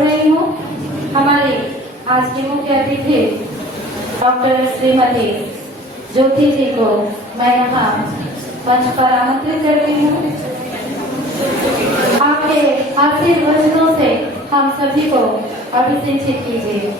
रही हूँ। हमारी आज की मुख्य अतिथि डॉक्टर श्रीमती ज्योति जी को मैं यहाँ मंच पर आमंत्रित कर रही हूँ। आपके आशीर्वचनों से हम सभी को अभिषेचित कीजिए।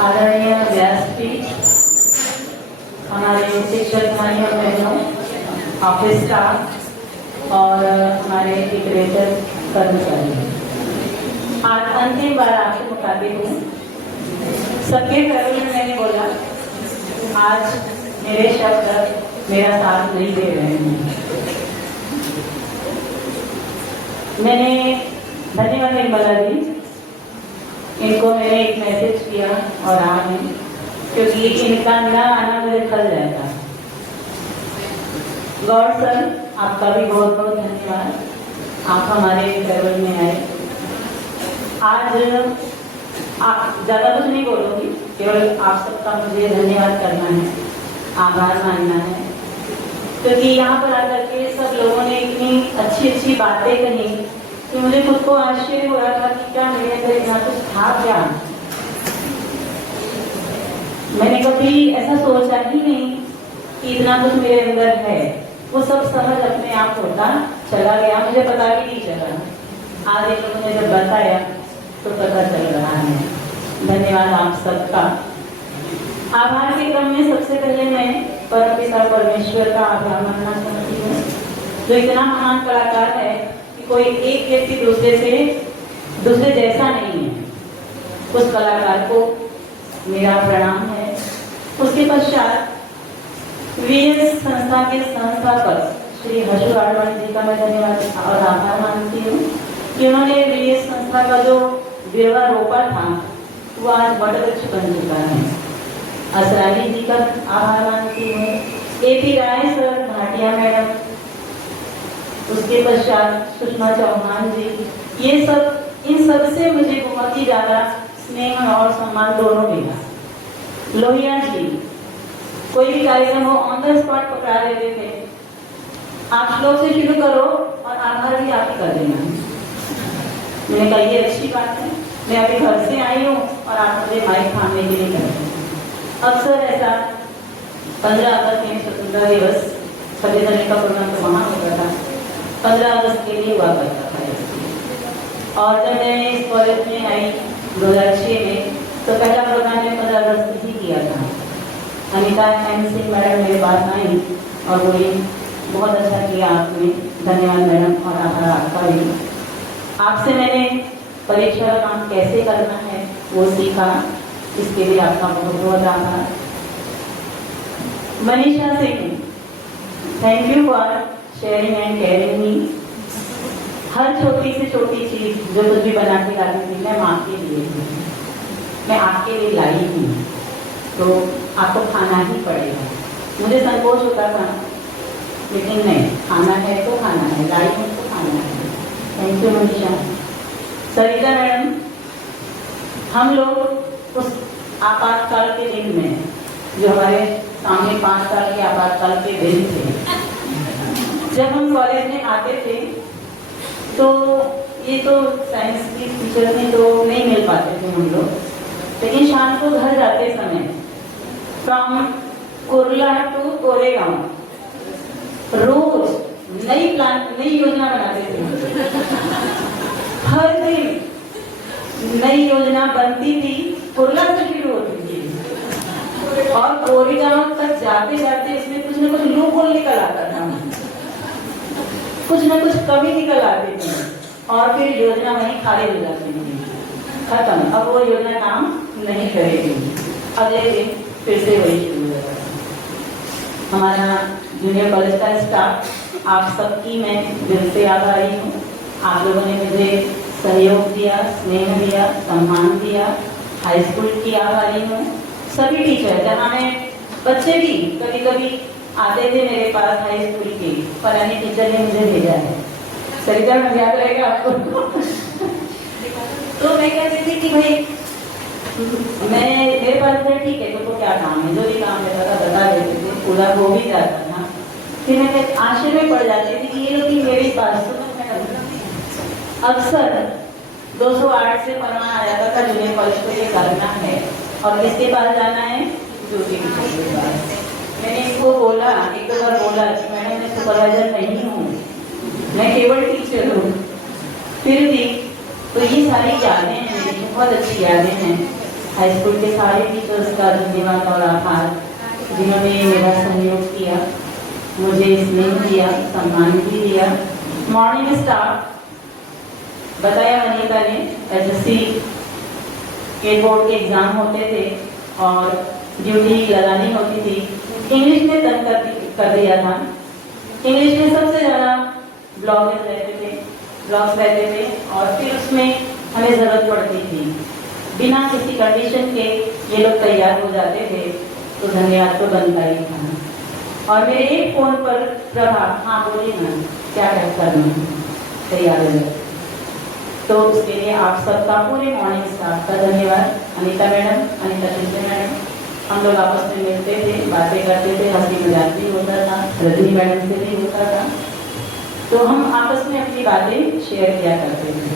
आदरणीय व्यासपीठ, हमारे शिक्षक भाइयों बहनों, ऑफिस स्टाफ और हमारे डिक्रेटर कर्मचारी, आज अंतिम बार आपसे मुखातिब हूँ। सबके पैरों में मैंने बोला आज मेरे शब्द मेरा साथ नहीं दे रहे हैं। मैंने धन्यवाद निर्मला जी, इनको मैंने एक मैसेज किया और आ गए, क्योंकि इनका ना आना मुझे खल जाएगा। गौर सर, आपका भी बहुत बहुत धन्यवाद, आप हमारे ट्रेवल में आए। आज आप ज़्यादा कुछ नहीं बोलूँगी, केवल आप सबका मुझे धन्यवाद करना है, आभार मानना है, क्योंकि यहाँ पर आकर के सब लोगों ने इतनी अच्छी अच्छी बातें कही कि मुझे खुद को आश्चर्य हो रहा था कि क्या मेरे अंदर इतना कुछ था क्या। मैंने कभी ऐसा सोचा ही नहीं कि इतना कुछ मेरे अंदर है। वो सब समझ अपने आप होता चला गया, मुझे पता भी नहीं चला। आज एक लोगों ने जब बताया तो पता चल रहा है। धन्यवाद आप सबका। आभार के क्रम में सबसे पहले मैं परमपिता परमेश्वर का आभार मानना चाहती हूँ, जो इतना महान कलाकार है कि कोई एक व्यक्ति दूसरे जैसा नहीं है। उस कलाकार को मेरा प्रणाम है। उसके पश्चात वीएस संस्था के संस्थापक श्री हर्षु आडवाणी जी का मैं धन्यवाद और आभार मानती हूँ कि उन्होंने वीएस संस्था का जो बेवा रोपा था वो आज वटवृक्ष बन चुका है। असरानी जी का आभार मानती हूँ। एपी राय सर, भाटिया मैडम, उसके पश्चात सुषमा चौहान जी, ये सब, इन सब से मुझे बहुत ही ज़्यादा स्नेह और सम्मान दोनों मिला। लोहिया जी, कोई भी कार्यक्रम हो ऑन द स्पॉट पकड़ा देते थे, आप श्लोक से शुरू करो और आभार भी आप ही कर देना। मैंने कहा ये अच्छी बात है, मैं अभी घर से आई हूँ और आप मुझे माइक थामने के लिए करते हैं। अक्सर ऐसा 15 अगस्त में स्वतंत्रता दिवस 26 जनवरी का प्रोग्राम तो वहाँ होता था, 15 अगस्त के लिए हुआ करता था। और जब मैं इस कॉलेज में आई 2006 में, तो पहला प्रोग्राम मैंने 15 अगस्त ही किया था। अनिता एम सिंह मैडम मेरे पास आई और बोली बहुत अच्छा किया आपने, धन्यवाद मैडम और आभार आपका भी। आपसे मैंने परीक्षा का काम कैसे करना है वो सीखा, इसके लिए आपका बहुत बहुत आभार। Manisha Singh, thank you for sharing and caring me. हर छोटी से छोटी चीज जो कुछ भी बना के लाती थी मैं आपके लिए थी, मैं आपके लिए लाई हूँ, तो आपको खाना ही पड़ेगा। मुझे संकोच होता था, लेकिन नहीं, खाना है तो खाना है, लाई हूँ तो खाना है। Thank you Manisha. Sarita madam, हम लोग उस आपातकाल के दिन में, जो हमारे सामने 5 साल के आपातकाल के दिन थे, जब हम कॉलेज में आते थे तो ये तो साइंस की टीचर में तो नहीं मिल पाते थे हम लोग, लेकिन शाम को घर जाते समय फ्रॉम कुर्ला टू कोरेगांव रोज नई योजना बनाते थे। हर दिन नई योजना बनती थी, कुर्ला से शुरू होती थी और कोरेगांव तक जाते जाते इसमें कुछ न कुछ लूप होल निकल आता था, कुछ न कुछ कमी निकल आती थी और फिर योजना वहीं खारिज हो जाती थी, खत्म। अब वो योजना काम नहीं करेगी, अगले दिन फिर से वही शुरू हो जाएगा। हमारा जूनियर कॉलेज का स्टाफ, आप सबकी मैं दिल से आभारी हूँ। आप लोगों ने मुझे सहयोग दिया, स्नेह दिया, सम्मान दिया। हाई स्कूल की आभारी हूँ। सभी टीचर, जहाँ मैं बच्चे भी कभी कभी आते थे मेरे पास हाई स्कूल के, फलानी टीचर ने मुझे भेजा है, सरिता में याद रहेगा आपको। तो मैं कहती थी कि भाई मेरे पास में ठीक है, तो क्या काम है, जो भी काम रहता था बता देते थे, पूरा हो भी जाता था। फिर मैं आश्चर्य में पड़ जाती थी कि ये लोग भी मेरी बात सुनो। अक्सर 208 से फरमान आ जाता था जूनियर कॉलेज को ये करना है और किसके पास जाना है, ज्योति के पास। मैंने इसको बोला, एक दो बार बोला कि मैडम मैं सुपरवाइजर नहीं हूँ, मैं केवल टीचर हूँ। फिर भी तो ये सारी यादें हैं मेरी, बहुत अच्छी यादें हैं। हाई स्कूल के सारे टीचर्स का धन्यवाद और आभार जिन्होंने मेरा सहयोग किया, मुझे स्नेह दिया, सम्मान भी दिया। मॉर्निंग स्टाफ बताया अनीता ने, एसएससी के बोर्ड के एग्जाम होते थे और ड्यूटी लगानी होती थी। इंग्लिश में तंग कर दिया था। इंग्लिश में सबसे ज़्यादा ब्लॉक्स रहते थे और फिर उसमें हमें ज़रूरत पड़ती थी। बिना किसी कंडीशन के ये लोग तैयार हो जाते थे, तो धन्यवाद तो बनता ही था। और मेरे एक फोन पर प्रभा, हाँ बोलिए ना, क्या करना तैयार हो जाए। तो उसके लिए आप सबका पूरे मॉर्निंग स्टाफ का धन्यवाद। अनीता मैडम, अनीता चिंते मैडम, हम लोग आपस में मिलते थे, बातें करते थे, हंसी मजाक भी होता था, रजनी मैडम से भी होता था। तो हम आपस में अपनी बातें शेयर किया करते थे।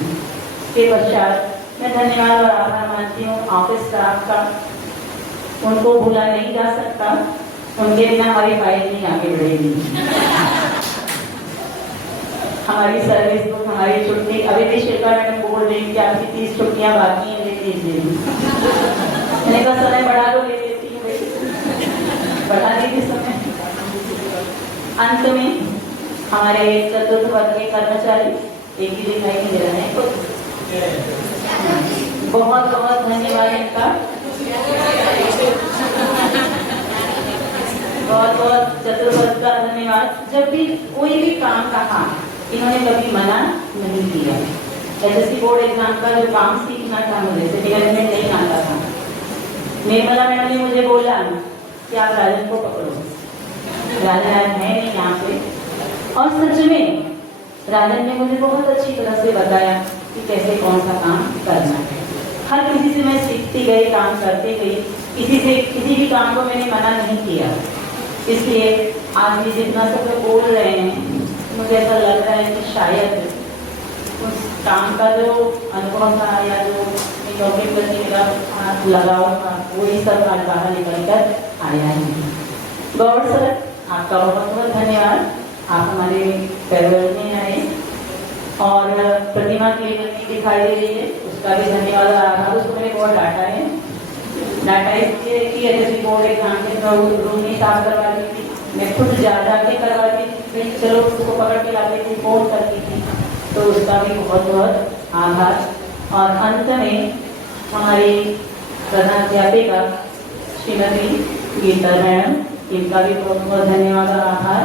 इसके पश्चात मैं धन्यवाद और आभार मानती हूँ ऑफिस स्टाफ का। उनको भूला नहीं जा सकता, उनके बिना हमारी फाइल नहीं आगे बढ़ेगी। हमारी सर्विस बुक, हमारी छुट्टी, अभी भी शिल्पा मैडम बोल रही कि आपकी 30 छुट्टियां बाकी हैं, ले लीजिए। मैंने कहा समय बढ़ा दो, ले लेती हूँ, बढ़ा दीजिए समय। अंत में हमारे चतुर्थ वर्ग के कर्मचारी, एक ही दिखाई नहीं दे रहे हैं, बहुत बहुत धन्यवाद इनका, बहुत बहुत चतुर्वर्ग का धन्यवाद। जब भी कोई भी काम कहा इन्होंने कभी मना नहीं किया। एसएससी बोर्ड एग्जाम का जो काम सीखना था मुझे, मैनेजमेंट नहीं आता था, निर्मला मैडम ने मुझे बोला कि आप राजन को पकड़ो, राजन आज है नहीं यहाँ पे। और सच में राजन ने मुझे बहुत अच्छी तरह से बताया कि कैसे कौन सा काम करना है। हर किसी से मैं सीखती गई, काम करती गई, किसी भी काम को मैंने मना नहीं किया। इसलिए आज भी जितना सब लोग बोल रहे हैं, मुझे ऐसा लग रहा है कि शायद उस काम का जो अनुभव था या जो नौकरी के प्रति मेरा लगाव था, वही सब आज बाहर निकल कर आया है। गौर सर, आपका बहुत बहुत धन्यवाद, आप हमारे फेयरवेल में आए और प्रतिमा की दिखाई दे रही है, उसका भी धन्यवाद और आभार। उसको मैंने बहुत डांटा है, इसलिए कि एसएससी बोर्ड एग्जाम के रूम नहीं साफ करवाती थी, मैं खुद जा के करवाती थी, चलो उसको पकड़ के लाती थी, फोन करती थी, तो उसका भी बहुत बहुत आभार। और अंत में हमारी प्रधानाध्यापिका श्रीमती गीता मैडम, इनका भी बहुत बहुत धन्यवाद और आभार।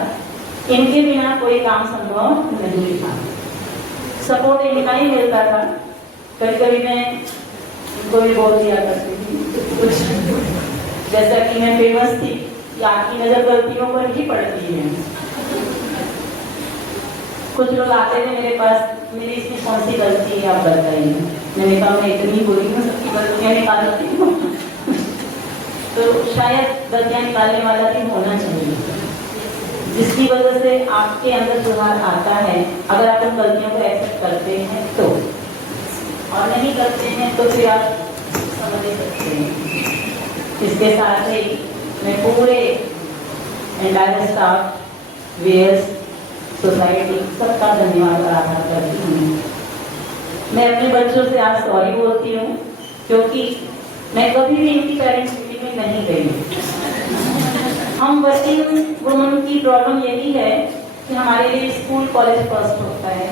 इनके बिना कोई काम संभव नहीं था, सपोर्ट इनका ही मिलता था। कभी कभी मैं इनको भी बोल दिया करती थी कुछ, जैसा कि मैं फेमस थी कि आपकी नजर गलतियों पर ही पड़ती है। कुछ लोग आते थे मेरे पास, मेरी इसमें कौन सी गलती है आप बताइए। मैंने कहा मैं इतनी बुरी हूँ, सबकी गलतियाँ निकालती हूँ। तो शायद गलतियाँ निकालने वाला भी होना चाहिए, जिसकी वजह से आपके अंदर सुधार आता है। अगर आप उन गलतियों को एक्सेप्ट करते हैं तो, और नहीं करते हैं तो फिर आप समझ नहीं सकते हैं। इसके साथ ही मैं पूरे एंटायर स्टाफ, वेयर्स, सोसाइटी सबका धन्यवाद और आभार करती हूँ। मैं अपने बच्चों से आज सॉरी बोलती हूँ, क्योंकि मैं कभी भी इनकी पेरेंट्स मीटिंग में नहीं गई। हम वर्किंग वुमन की प्रॉब्लम यही है कि हमारे लिए स्कूल कॉलेज फर्स्ट होता है,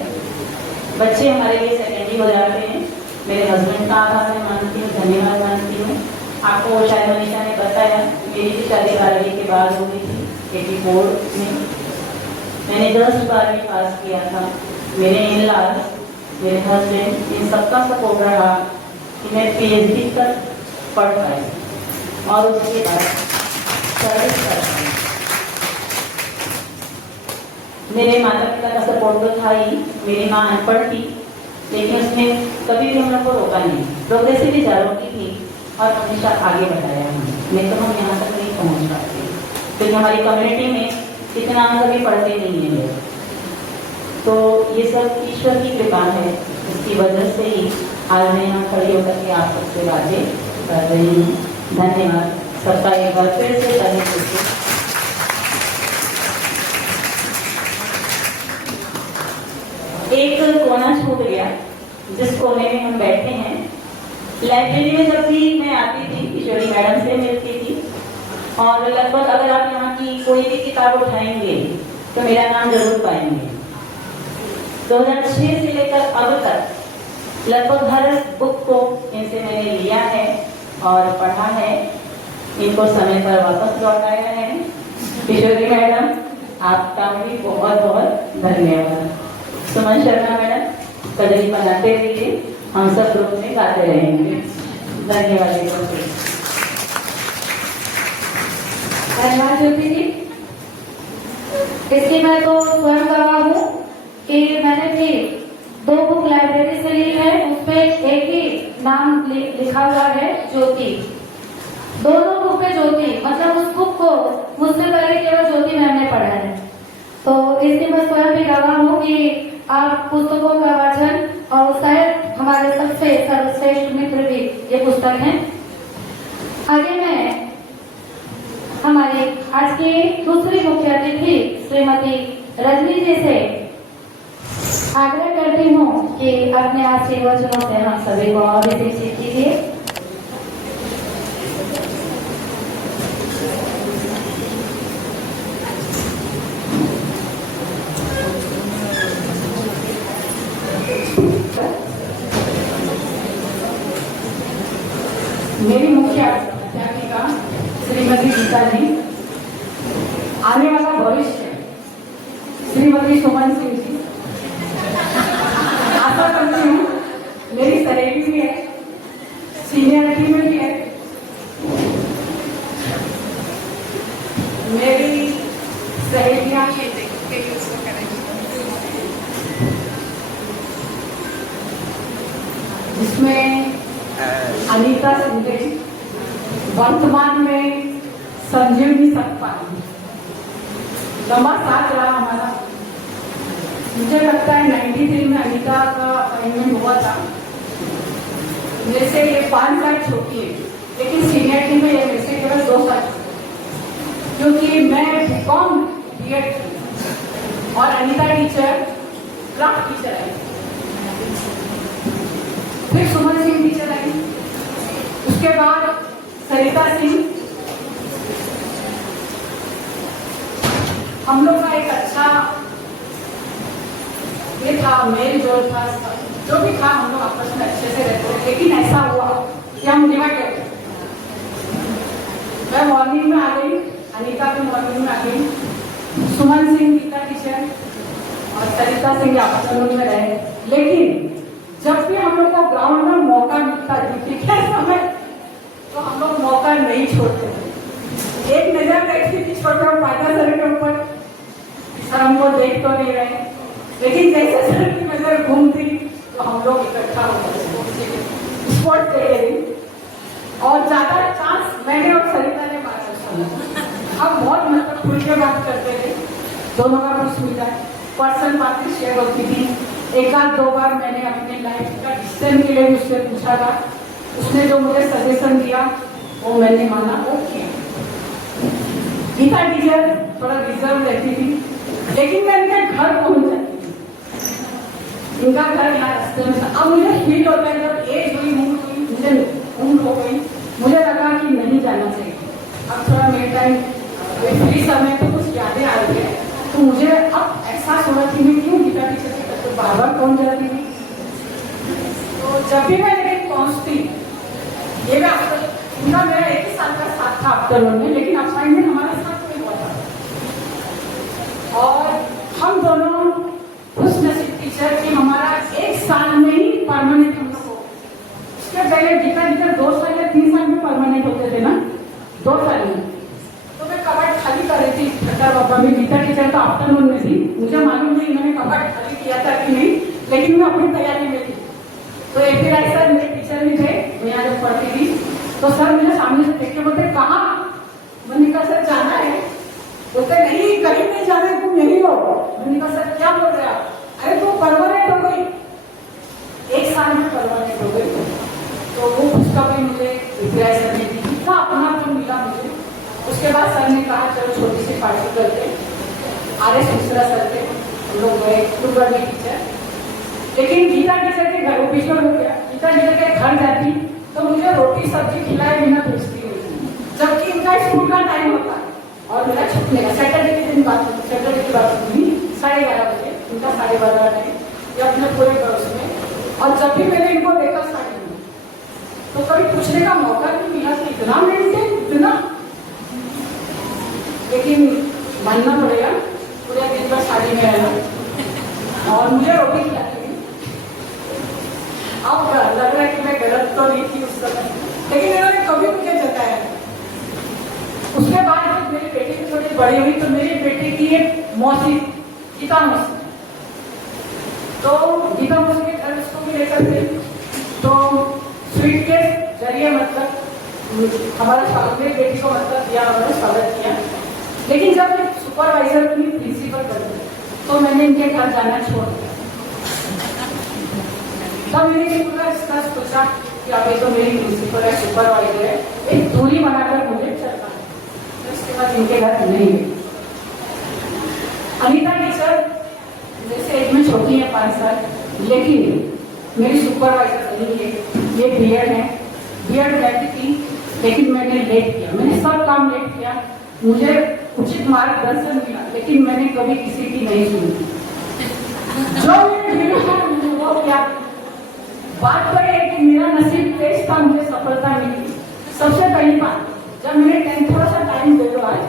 बच्चे हमारे लिए सेकेंडरी हो जाते हैं। मेरे हस्बैंड का आभार मैं मानती हूँ, धन्यवाद मानती हूँ। आपको शायद मनीषा ने बताया, मेरी भी शादी 12वीं के बाद हो गई थी 84 में। मैंने 10-12वीं पास किया था। मेरे इन-लॉज, मेरे हस्बैंड, इन सबका सपोर्ट रहा कि मैं PhD तक पढ़ पाई और उसके बाद सर्विस कर पाई। मेरे माता पिता का सपोर्ट तो था ही, मेरी माँ अनपढ़ थी, लेकिन उसने कभी भी हम लोग को रोका नहीं, प्रोग्रेसिव विचारों की थी और हमेशा आगे बढ़ाया हमें। नहीं तो हम यहाँ तक नहीं पहुँच पाते, क्योंकि हमारी कम्युनिटी में इतना कभी पढ़ते नहीं है लोग। तो ये सब ईश्वर की कृपा है, इसकी वजह से ही आज मैं यहाँ खड़ी होकर के आप सबसे बातें कर रही हूँ। धन्यवाद सबका एक बार फिर से करने के लिए। एक कोना छूट गया जिस कोने में हम बैठे हैं। लाइब्रेरी में जब भी मैं आती थी, किशोरी मैडम से मिलती थी, और लगभग अगर आप यहाँ की कोई भी किताब उठाएंगे तो मेरा नाम जरूर पाएंगे। 2006 से लेकर अब तक लगभग हर बुक को इनसे मैंने लिया है और पढ़ा है, इनको समय पर वापस लौटाया है। किशोरी मैडम, आपका भी बहुत बहुत धन्यवाद। सुमन शर्मा मैडम, कजरी बनाते रहिए, हम सब ग्रुप में गाते रहेंगे। धन्यवाद। धन्यवाद ज्योति जी। इसकी मैं तो स्वयं गवाह हूँ कि मैंने भी 2 बुक लाइब्रेरी से ली है, उसपे एक ही नाम लिखा हुआ है, ज्योति। दोनों बुक पे ज्योति, मतलब उस बुक को मुझसे पहले केवल ज्योति मैम ने पढ़ा है। तो इसलिए मैं स्वयं भी गवाह हूँ कि आप पुस्तकों का वाचन, और शायद हमारे सबसे सर्वश्रेष्ठ मित्र भी ये पुस्तक है। आगे मैं हमारे आज की दूसरी मुख्य अतिथि श्रीमती रजनी जी से आग्रह करती हूँ कि अपने आशीर्वचनों से हम सभी को और शिक्षित कीजिए। मेरी मुख्य अध्यापिका श्रीमती गीता जी, आने वाला भविष्य श्रीमती सुमन सिंह जी, आशा करती हूँ मेरी सहेली भी है, सीनियरिटी में भी है। मेरी सहेलियाँ जिसमें अनीता सिंधे, वर्तमान में संजीवनी सतपाल, लंबा साथ रहा हमारा। मुझे लगता है 93 में अनीता का अपॉइंटमेंट हुआ था, मेरे से ये 5 साल छोटी है, लेकिन सीनियरिटी में ये मेरे से केवल 2 साल छोटी है, क्योंकि मैं बीकॉम बीएड की और अनीता टीचर क्राफ्ट टीचर है। फिर सुमन सिंह टीचर आई, उसके बाद सरिता सिंह। हम लोग का एक अच्छा ये था, मेल जोल था, जो भी था हम लोग आपस में अच्छे से रहते थे। लेकिन ऐसा हुआ कि हम डिवाइड हो गए। मैं मॉर्निंग में आ गई, अनीता भी मॉर्निंग में आ गई, सुमन सिंह गीता टीचर और सरिता सिंह आपस में रहे। लेकिन जब भी हम लोग को ग्राउंड में मौका मिलता है समय, तो हम लोग मौका नहीं छोड़ते थे। एक नजर देखती थी छोटे पायदा सर के ऊपर, सर हमको देख तो नहीं रहे, लेकिन जैसे सर की नजर घूमती तो हम लोग इकट्ठा हो गए स्पोर्ट के लिए। और ज्यादा चांस मैंने और सरिता ने बात सुना। अब बहुत मतलब खुल के बात करते थे, दोनों का कुछ सुविधा पर्सनल बातें शेयर होती थी। 1-2 बार मैंने अपने लाइफ का डिसीजन के लिए उससे पूछा था, उसने जो मुझे सजेशन दिया वो मैंने माना, वो किया। गीता टीचर थोड़ा रिजर्व रहती थी, लेकिन मैं इनके घर पहुंच जाती थी। इनका घर यहाँ रास्ते में था। अब मुझे फील होता है, जब एज हुई, मुझे उम्र हो गई, मुझे लगा कि नहीं जाना चाहिए। अब थोड़ा मेरे टाइम फ्री समय तो कुछ यादें आ रही है, तो मुझे अब एहसास हुआ कि मैं क्यों गीता टीचर के घर तो बार बार पहुंच जाती थी। तो जब भी मैं लेकिन पहुंचती, ये मैं उनका मेरा 1 ही साल का साथ था आफ्टरनून में, लेकिन असाइनमेंट हमारे साथ में हुआ था। और हम दोनों खुशनसीब टीचर कि हमारा 1 साल में ही परमानेंट हम लोग हो। उसके पहले गीता टीचर 2 साल या 3 साल में परमानेंट होते थे ना, 2 साल में। तो मैं कबर्ड खाली कर रही थी, बाबा में गीता टीचर तो आफ्टरनून में थी, मुझे मालूम नहीं इन्होंने कपड़ा खाली किया था कि नहीं, लेकिन मैं अपनी तैयारी में थी। तो API सर मेरे टीचर भी थे, मैं यहाँ जब पढ़ती थी, तो सर मुझे सामने से देख के बोलते कहाँ? मैंने कहा सर जाना है। बोलते नहीं कहीं नहीं जाना है, तुम यही हो। मैंने कहा सर क्या बोल रहे आप? अरे तुम परमानेंट हो गई, 1 साल में परमानेंट हो गई। तो वो खुशखबरी मुझे API सर ने दी, इतना अपनापन मिला मुझे। उसके बाद सर ने कहा चलो छोटी सी पार्टी करते। RS मिश्रा सर थे, हम लोग गए टूबर्डी टीचर। लेकिन गीता टीचर के घर, वो बीच में हो गया, गीता टीचर के घर जाती तो मुझे रोटी सब्जी खिलाए बिना भेजती हुई, जबकि इनका स्कूल का टाइम होता और मेरा छुट्टी का सैटरडे के दिन बात, सैटरडे की बात हुई 11:30 बजे, इनका 12:30 टाइम, ये अपने पूरे बरस में। और जब भी मैंने इनको देखा साड़ी में, तो कभी पूछने का मौका नहीं मिला कि इतना मेंटेन, इतना। लेकिन मानना पड़ेगा, पूरे दिन भर साड़ी में रहना और मुझे रोटी खिलाती थी। अब लग रहा है कि मैं गलत तो नहीं थी उस समय, लेकिन इन्होंने कभी मुझे जताया। उसके बाद जब मेरी बेटी थोड़ी बड़ी हुई तो मेरी बेटी की एक मौसी, गीता मौसी, तो गीता मौसी के घर उसको भी लेकर गई। तो स्वीट के जरिए मतलब हमारा मेरी बेटी को मतलब दिया, हमारा स्वागत किया। लेकिन जब मैं सुपरवाइजर बनी, प्रिंसिपल बनी, तो मैंने इनके घर जाना छोड़ दिया। तब मैंने पूरा इसका सोचा कि अभी तो मेरी प्रिंसिपल है, सुपरवाइजर है, एक दूरी बनाकर मुझे चलना है। तो इसके बाद इनके घर नहीं गई। अनीता टीचर जैसे एज में छोटी है 5 साल, लेकिन मेरी सुपरवाइजर नहीं है। ये बीएड है, बीएड करती थी, लेकिन मैंने लेट किया, मैंने सब काम लेट किया। मुझे उचित मार्गदर्शन मिला, लेकिन मैंने कभी किसी की नहीं सुनी। जो मैंने वो क्या बात तो है कि मेरा नसीब तेज था, मुझे सफलता मिली। सबसे पहली बात, जब मैंने 10 थोड़ा सा टाइम दे दो, आज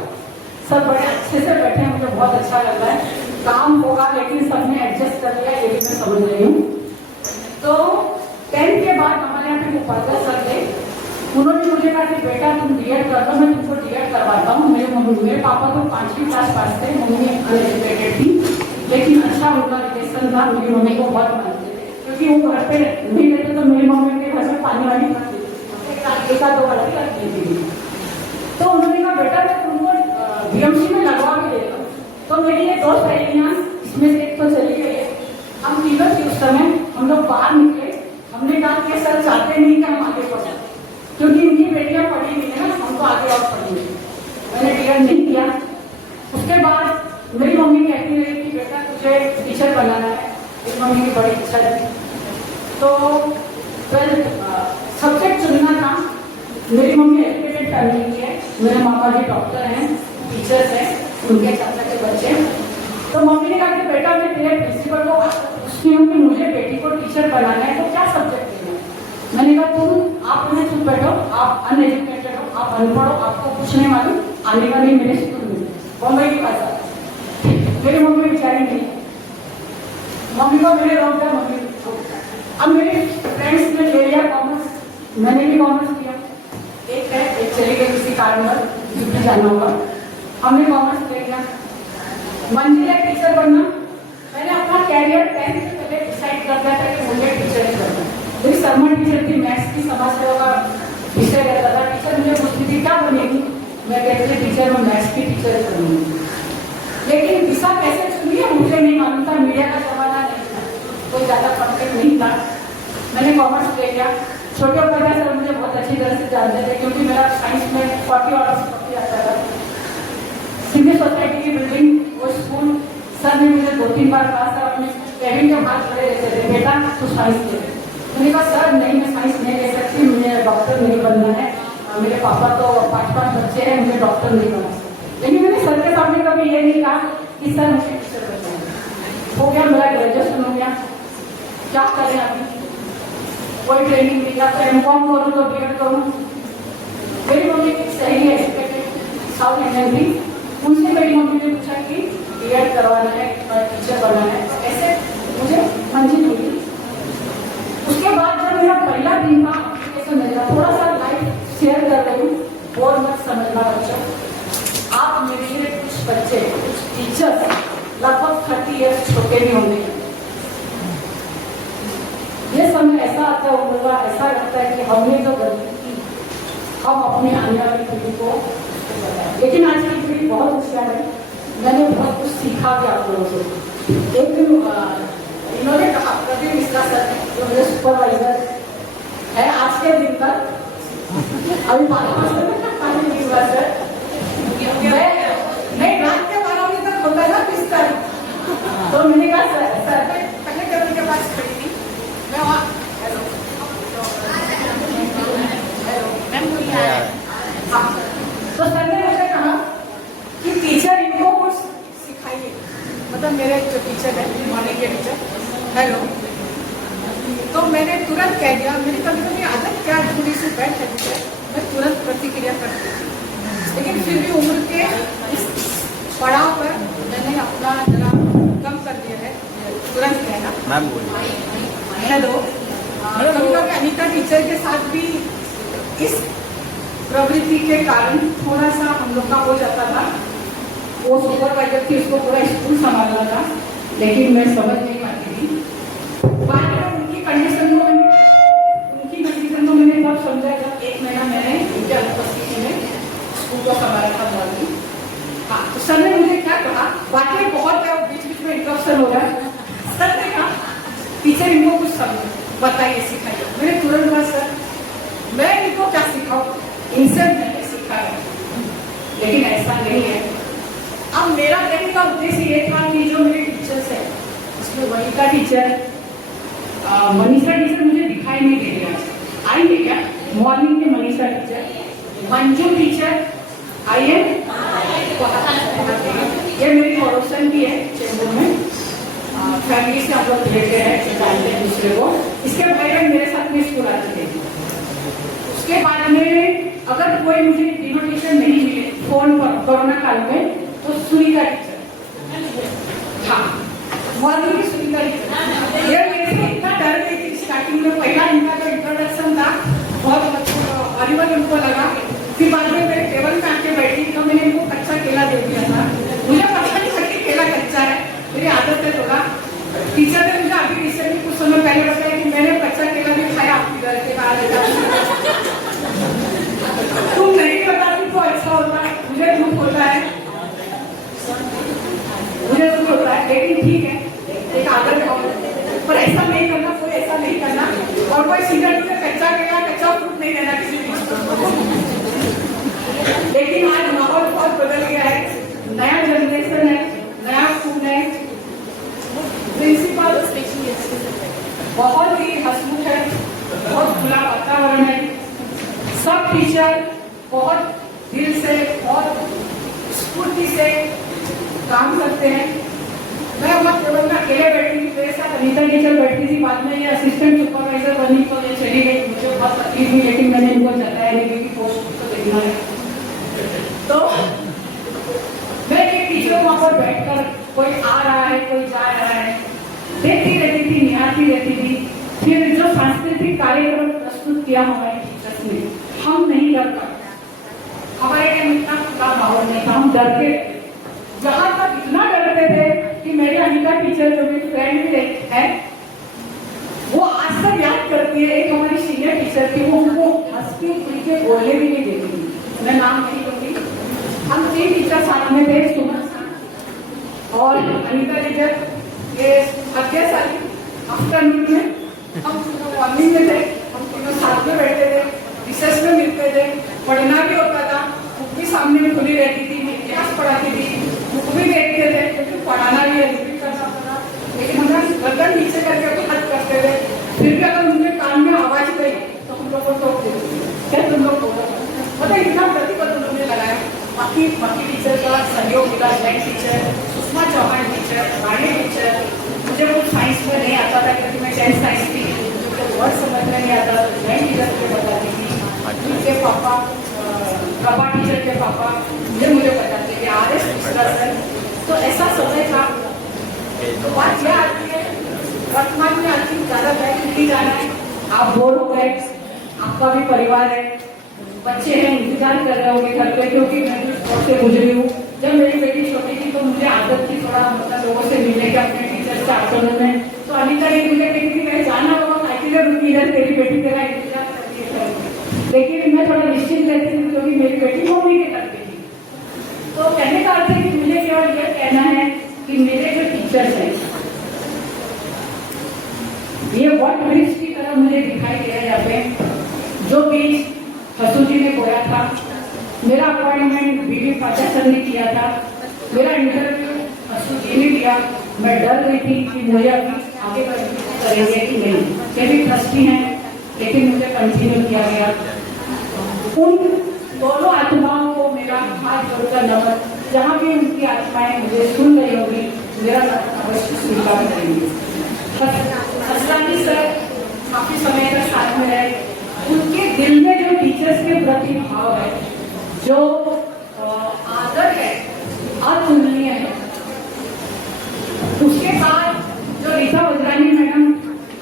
सब बड़े अच्छे से बैठे हैं, मुझे बहुत अच्छा लग रहा है। काम होगा लेकिन सबने एडजस्ट कर लिया, ये भी मैं समझ रही हूँ। तो 10 के बाद हमारे यहाँ पे उपाध्याय सर थे, उन्होंने मुझे कहा कि बेटा तुम डीएड कर दो, मैं तुमको डीएड करवाता हूँ। मेरे पापा तो 5वीं क्लास पास थे, मम्मी अनएजुकेटेड थी, लेकिन अच्छा उनका रिलेशन था, मेरी मम्मी को बहुत मानते थे, क्योंकि वो घर पे नहीं रहते तो मेरी मम्मी के घर में पानी वानी एक आध 2 बाल्टी रख देती थी। तो उन्होंने कहा बेटा मैं तुमको BMC में लगवा के देता हूँ। तो मेरी ये 2 सहेलियाँ, इसमें से एक तो चली गई है, हम तीनों थी उस समय, हम लोग बाहर निकले। हमने कहा कि सर चाहते नहीं कि हम आगे बढ़े, क्योंकि उनकी बेटियां पढ़ी नहीं है ना, हमको आगे और पढ़ेंगे। मैंने डीएड नहीं किया। उसके बाद मेरी मम्मी कहती रही कि बेटा तुझे टीचर बनाना है, मेरी मम्मी की बड़ी इच्छा थी। तो 12 सब्जेक्ट चुनना था। मेरी मम्मी एजुकेटेड फैमिली की है, मेरे मामा जी डॉक्टर हैं, टीचर्स हैं, उनके चाचा के बच्चे। तो मम्मी ने कहा कि बेटा मैं तेरे प्रिंसिपल को पूछती हूँ कि मुझे बेटी को टीचर बनाना है, तो क्या सब्जेक्ट लेना है? मैंने कहा तुम आप उन्हें चुप बैठो, आप अनएजुकेटेड हो, आप अनपढ़ हो, आपको पूछने वाली आने वाली मेरे स्कूल में बॉम्बे की भाषा। मेरी मम्मी बेचारी नहीं, मम्मी को मेरे रोक दिया, मम्मी अब मेरे फ्रेंड्स ने ले लिया कॉमर्स, मैंने भी कॉमर्स किया। एक है, एक चली गई किसी कारणवश, ड्यूटी जाना होगा, हमने कॉमर्स ले लिया। मंजिल है टीचर बनना। मैंने अपना कैरियर 10th से पहले डिसाइड कर दिया था कि मुझे टीचर ही करना है। मेरी शर्मा टीचर थी, मैथ्स की समाज सेवा का विषय रहता था। टीचर मुझे पूछती थी क्या बनेगी, मैं कहती थी टीचर, मैं मैथ्स की टीचर बनूंगी। लेकिन दिशा कैसे चुनी है मुझे नहीं मालूम था, मीडिया का जमाना नहीं था, कोई ज्यादा कॉन्टेक्ट नहीं था। मैंने कॉमर्स ले लिया। छोटे उपाध्याय सर मुझे बहुत अच्छी तरह से जानते थे, क्योंकि मेरा साइंस में 40 ऑर्डर्स आता था। सिविल सोसाइटी की बिल्डिंग, वो स्कूल, सर ने मुझे 2-3 बार कहा, सर अपने कैबिन के हाथ खड़े रहते थे, बेटा तो साइंस ले। मैंने कहा सर नहीं, मैं साइंस नहीं ले सकती, मुझे डॉक्टर नहीं बनना है, मेरे पापा तो 5-5 बच्चे हैं, मुझे डॉक्टर नहीं बनना सकते। लेकिन मैंने सर के सामने कभी ये नहीं कहा कि सर मुझे टीचर बनना है। हो गया, मेरा ग्रेजुएशन हो गया, क्या करें अभी, कोई ट्रेनिंग नहीं, या तो M.Com करूँ तो BEd करूँ। मेरी मम्मी की सही एजुकेटेड साउथ इंडियन थी, उनसे मेरी मम्मी ने पूछा कि BEd करवाना है, टीचर बनना है, ऐसे मुझे मंजिल मिली। उसके बाद जब मेरा पहला दिन था, कैसे मिला, थोड़ा सा लाइफ शेयर कर रही हूँ, बोर मत समझना बच्चों। आप मेरे कुछ बच्चे, कुछ टीचर्स ईयर्स छोटे भी होंगे। ये समय ऐसा आता है उम्र का, ऐसा लगता है कि हमने जो गलती की हम अपनी आने वाली पीढ़ी को बताएं। लेकिन आज की पीढ़ी बहुत होशियार है, मैंने बहुत कुछ सीखा भी आप लोगों से। एक दिन इन्होंने कहा, प्रदीप मिश्रा सर जो मेरे सुपरवाइजर है आज के दिन तक, अभी 5 सर नहीं रात के 12 बजे तक होता है ना बिस्तर, तो मैंने कहा सर पहले टेबल के पास खड़ी थी मैं वहाँ हाँ, तो सर ने मुझे कहा कि टीचर इनको कुछ सिखाइए, मतलब मेरे जो टीचर है मॉर्निंग के टीचर, हेलो, तो मैंने तुरंत कह दिया, मेरी कभी कभी आदत क्या थोड़ी सी बैठ जाती है, मैं तुरंत प्रतिक्रिया करती हूँ, लेकिन फिर भी उम्र के इस पड़ाव पर मैंने अपना जरा कम कर दिया है, तुरंत कहना मैम बोलिए। हेलो। कभी कभी अनीता टीचर के साथ भी इस प्रवृत्ति के कारण थोड़ा सा हम लोग का हो जाता था। वो सुपरवाइजर थी, उसको पूरा स्कूल संभालना था, लेकिन मैं समझ नहीं पाती थी। बाद में उनकी कंडीशन को मैंने तब समझा जब 1 महीना मैंने उनके अनुपस्थिति में स्कूल को संभाला था मॉर्निंग। हाँ, तो सर ने मुझे क्या कहा, बातें बहुत है, बीच बीच में इंटरप्शन हो रहा है। सर ने कहा टीचर इनको कुछ समझो, बताइए, सिखाइए। मैंने तुरंत कहा सर मैं इनको क्या सिखाऊं, इनसे मैंने सीखा है, लेकिन ऐसा नहीं है। अब मेरा कहने का उद्देश्य ये था कि जो मेरे टीचर्स है उसमें वनिता टीचर, मनीषा टीचर मुझे दिखाई नहीं दे रही, आज आएंगे क्या? मॉर्निंग के मनीषा टीचर, मंजू टीचर आइए, ये मेरी पड़ोसन भी है चेंबूर में, फैमिली से हम लोग रिलेटेड है, जानते हैं दूसरे को। इसके भाई बहन मेरे साथ में स्कूल आते थे। उसके बाद में अगर कोई मुझे डिनोटेशन नहीं मिले फोन पर कोरोना काल में, तो सुनीता टीचर, हाँ मॉर्निंग की सुनीता टीचर, ये मेरे से इतना डर गई थी स्टार्टिंग में, पहला इनका जो इंट्रोडक्शन था बहुत अनिवार्य उनको लगा, फिर बाद में मेरे टेबल पे आके बैठी तो मैंने इनको कच्चा केला दे दिया था, मुझे पता नहीं था कि केला कच्चा है, मेरी आदत है थोड़ा। टीचर ने मुझे अभी रिसेंटली कुछ समय पहले बताया कि मैंने कच्चा केला भी खाया आपके घर के बाहर, तुम नहीं बताती तो अच्छा होता है, मुझे दुख होता है, लेकिन ठीक है, एक आदत है, पर ऐसा नहीं करना, कोई ऐसा नहीं करना, और कोई सीधे मुझे कच्चा केला कच्चा फ्रूट नहीं देना किसी भी। लेकिन आज माहौल बहुत बदल गया है, नया जनरेशन है, नया स्कूल है, प्रिंसिपल बहुत ही हंसमुख है, बहुत खुला वातावरण है, सब टीचर बहुत दिल से बहुत स्फूर्ति से काम करते हैं। मैं वहाँ केवल में अकेले बैठी थी, मेरे साथ अनीता टीचर बैठी थी, बाद में ये असिस्टेंट सुपरवाइजर बनी तो ये चली गई, मुझे बहुत तकलीफ हुई, लेकिन मैंने इनको जताया नहीं क्योंकि पोस्ट तो देखना है। तो मैं एक टीचर वहाँ पर बैठकर कोई आ रहा है कोई जा रहा है देखती रहती थी, निहारती रहती थी। फिर जो सांस्कृतिक कार्यक्रम प्रस्तुत किया हमारे टीचर्स ने, हम नहीं डर पाए, हमारे टाइम इतना खुला माहौल नहीं था, हम डरते जहाँ तक इतना डरते थे कि मेरी अनीता टीचर जो मेरी फ्रेंड भी है वो आज तक याद करती है, एक हमारी सीनियर टीचर थी, वो हमको हंस के खुल के बोलने भी नहीं देती थी, मैं नाम नहीं लूंगी। हम 3 टीचर साथ में थे, सुमन और अनीता टीचर, ये अध्यक्ष सारी आफ्टरनून में, हम मॉर्निंग में थे, हम तीनों साथ में बैठते थे, रिसर्च में मिलते थे, पढ़ना भी होता था, बुक भी सामने में खुली रहती थी, मैं क्लास पढ़ाती थी, बुक भी देखते थे, क्योंकि पढ़ाना भी है, रिपीट करना था, लेकिन हम गर्दन नीचे करके बात करते थे। फिर भी अगर उनके कान में आवाज गई तो हम लोग को टोक देते थे, क्या तुम लोग बोला, मतलब इतना प्रतिबद्ध उन्होंने लगाया। बाकी टीचर का सहयोग मिला, जैन टीचर, सुषमा चौहान टीचर, रानी टीचर, मुझे कुछ साइंस में नहीं आता था क्योंकि मैं 10th साइंस थी, मुझे वर्ड समझ में नहीं आता था, जैन टीचर मुझे बताती थी, उनके पापा प्रभा टीचर के पापा मुझे बताते कि RS मिश्रा सर। तो ऐसा समय था। तो बात यह आती है, वर्तमान में आती ज्यादा बैठ नहीं जाना है, आप बोर हो गए, आपका भी परिवार है, बच्चे हैं, इंतजार कर रहे होंगे घर पे, क्योंकि मैं भी स्कूल से गुजरी हूँ। जब मेरी बेटी छोटी थी तो मुझे आदत थी थोड़ा मतलब लोगों से मिलने के अपने टीचर से आफ्टरनून में। तो अनिता ने मुझे कहती थी कहीं जाना होगा साइकिल में रुकी इधर तेरी बेटी तेरा इंतजार कर रही है। लेकिन मैं थोड़ा निश्चिंत रहती थी क्योंकि मेरी बेटी मम्मी के करती थी। तो कहने का अर्थ है कि मुझे केवल यह कहना है कि मेरे जो टीचर्स हैं ये वट वृक्ष की तरह मुझे दिखाई दे रहा है। यहाँ पे जो बीज हसू जी ने बोया था, मेरा अपॉइंटमेंट बीबी पाठक सर ने किया था, मेरा इंटरव्यू हसू जी ने लिया। मैं डर रही थी कि मुझे अभी आगे करेंगे कि नहीं, ये भी ट्रस्टी हैं, लेकिन मुझे कंटिन्यू किया गया। उन दोनों आत्माओं को मेरा हाथ जोड़कर नमन, जहाँ भी उनकी आत्माएं मुझे सुन रही होगी मेरा अवश्य स्वीकार करेंगे। असलानी सर काफी समय तक साथ में रहे, उनके दिल में जो टीचर्स के प्रति भाव है, जो आदर है, अतुलनीय है। उसके बाद जो रीता वजरानी मैडम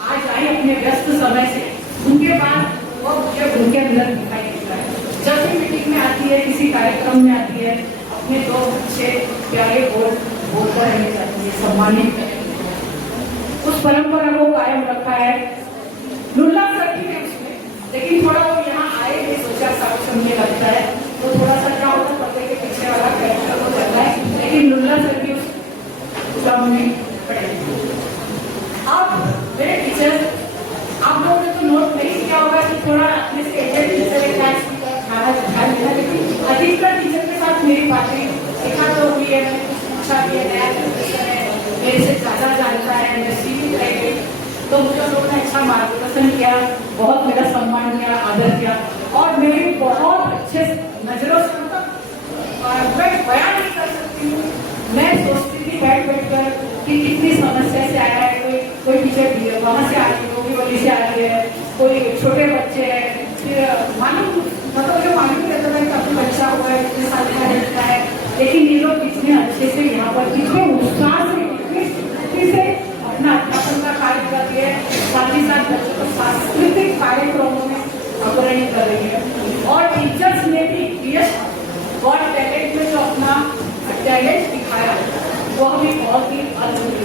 आज आई अपने व्यस्त समय से, उनके बाद वो मुझे उनके अंदर दिखाई देता है। जब भी मीटिंग में आती है, किसी कार्यक्रम में आती है, अपने दो अच्छे प्यारे बोलकर रहने जाती है, सम्मानित करें। उस परंपरा को कायम रखा है। लुल्ला सर भी है उसमें, लेकिन थोड़ा वो यहाँ आए थे, सोचा सब मुझे लगता है तो थोड़ा सा क्या होता पर्दे के पीछे वाला कैरेक्टर हो जाता है, लेकिन लुल्ला सर भी उस में खड़े। अब मेरे टीचर, आप लोगों ने तो नोट नहीं किया होगा कि थोड़ा अपने से एजेंट टीचर खाना ध्यान देना, लेकिन अधिकतर टीचर के साथ मेरी बातें देखा तो हुई है। मैंने कुछ पूछा भी है, नया प्रोफेसर है, मेरे से ज्यादा जानता है, मैं सीमित रह गई, तो मुझे लोगों ने अच्छा मार्गदर्शन किया, बहुत मेरा सम्मान किया, आदर किया और मेरी बहुत अच्छे नजरों से मैं बयान नहीं कर सकती हूँ। मैं सोचती थी बैठ कर कि कितनी समस्या से आया है, कोई टीचर वहां से आ रही है, कोई से आ रही है, कोई छोटे बच्चे हैं, फिर मालूम मतलब मुझे मालूम नहीं रहता था कि काफी बच्चा हुआ है, कितने साल का रहता है, लेकिन ये लोग कितने अच्छे से यहाँ पर कितने उत्साह से अपना अध्यापन का कार्य कर रही है, साथ ही साथ बच्चों को सांस्कृतिक कार्यक्रमों में अग्रणी कर रही है। और टीचर्स ने भी गॉट टैलेंट में जो अपना टैलेंट दिखाया वो भी बहुत ही अद्भुत।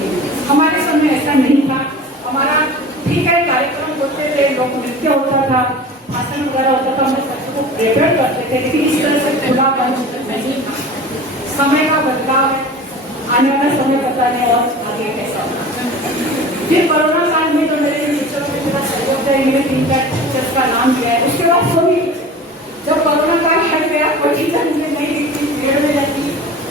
हमारे समय ऐसा नहीं था। हमारा ठीक है कार्यक्रम होते थे, लोक नृत्य होता था, भाषण वगैरह होता था, हम बच्चों को प्रिपेयर करते थे, लेकिन इस तरह से खुला मंच नहीं था। समय का बदलाव है, आने वाला समय पता नहीं और आगे कैसा होगा। फिर कोरोना काल में तो मेरे टीचरों ने मेरा सहयोग दिया, इन्होंने 3-4 टीचर्स का नाम दिया है। उसके बाद सभी जब कोरोना काल हट गया, कोई टीचर मुझे नहीं दिखती, भीड़ में जाती,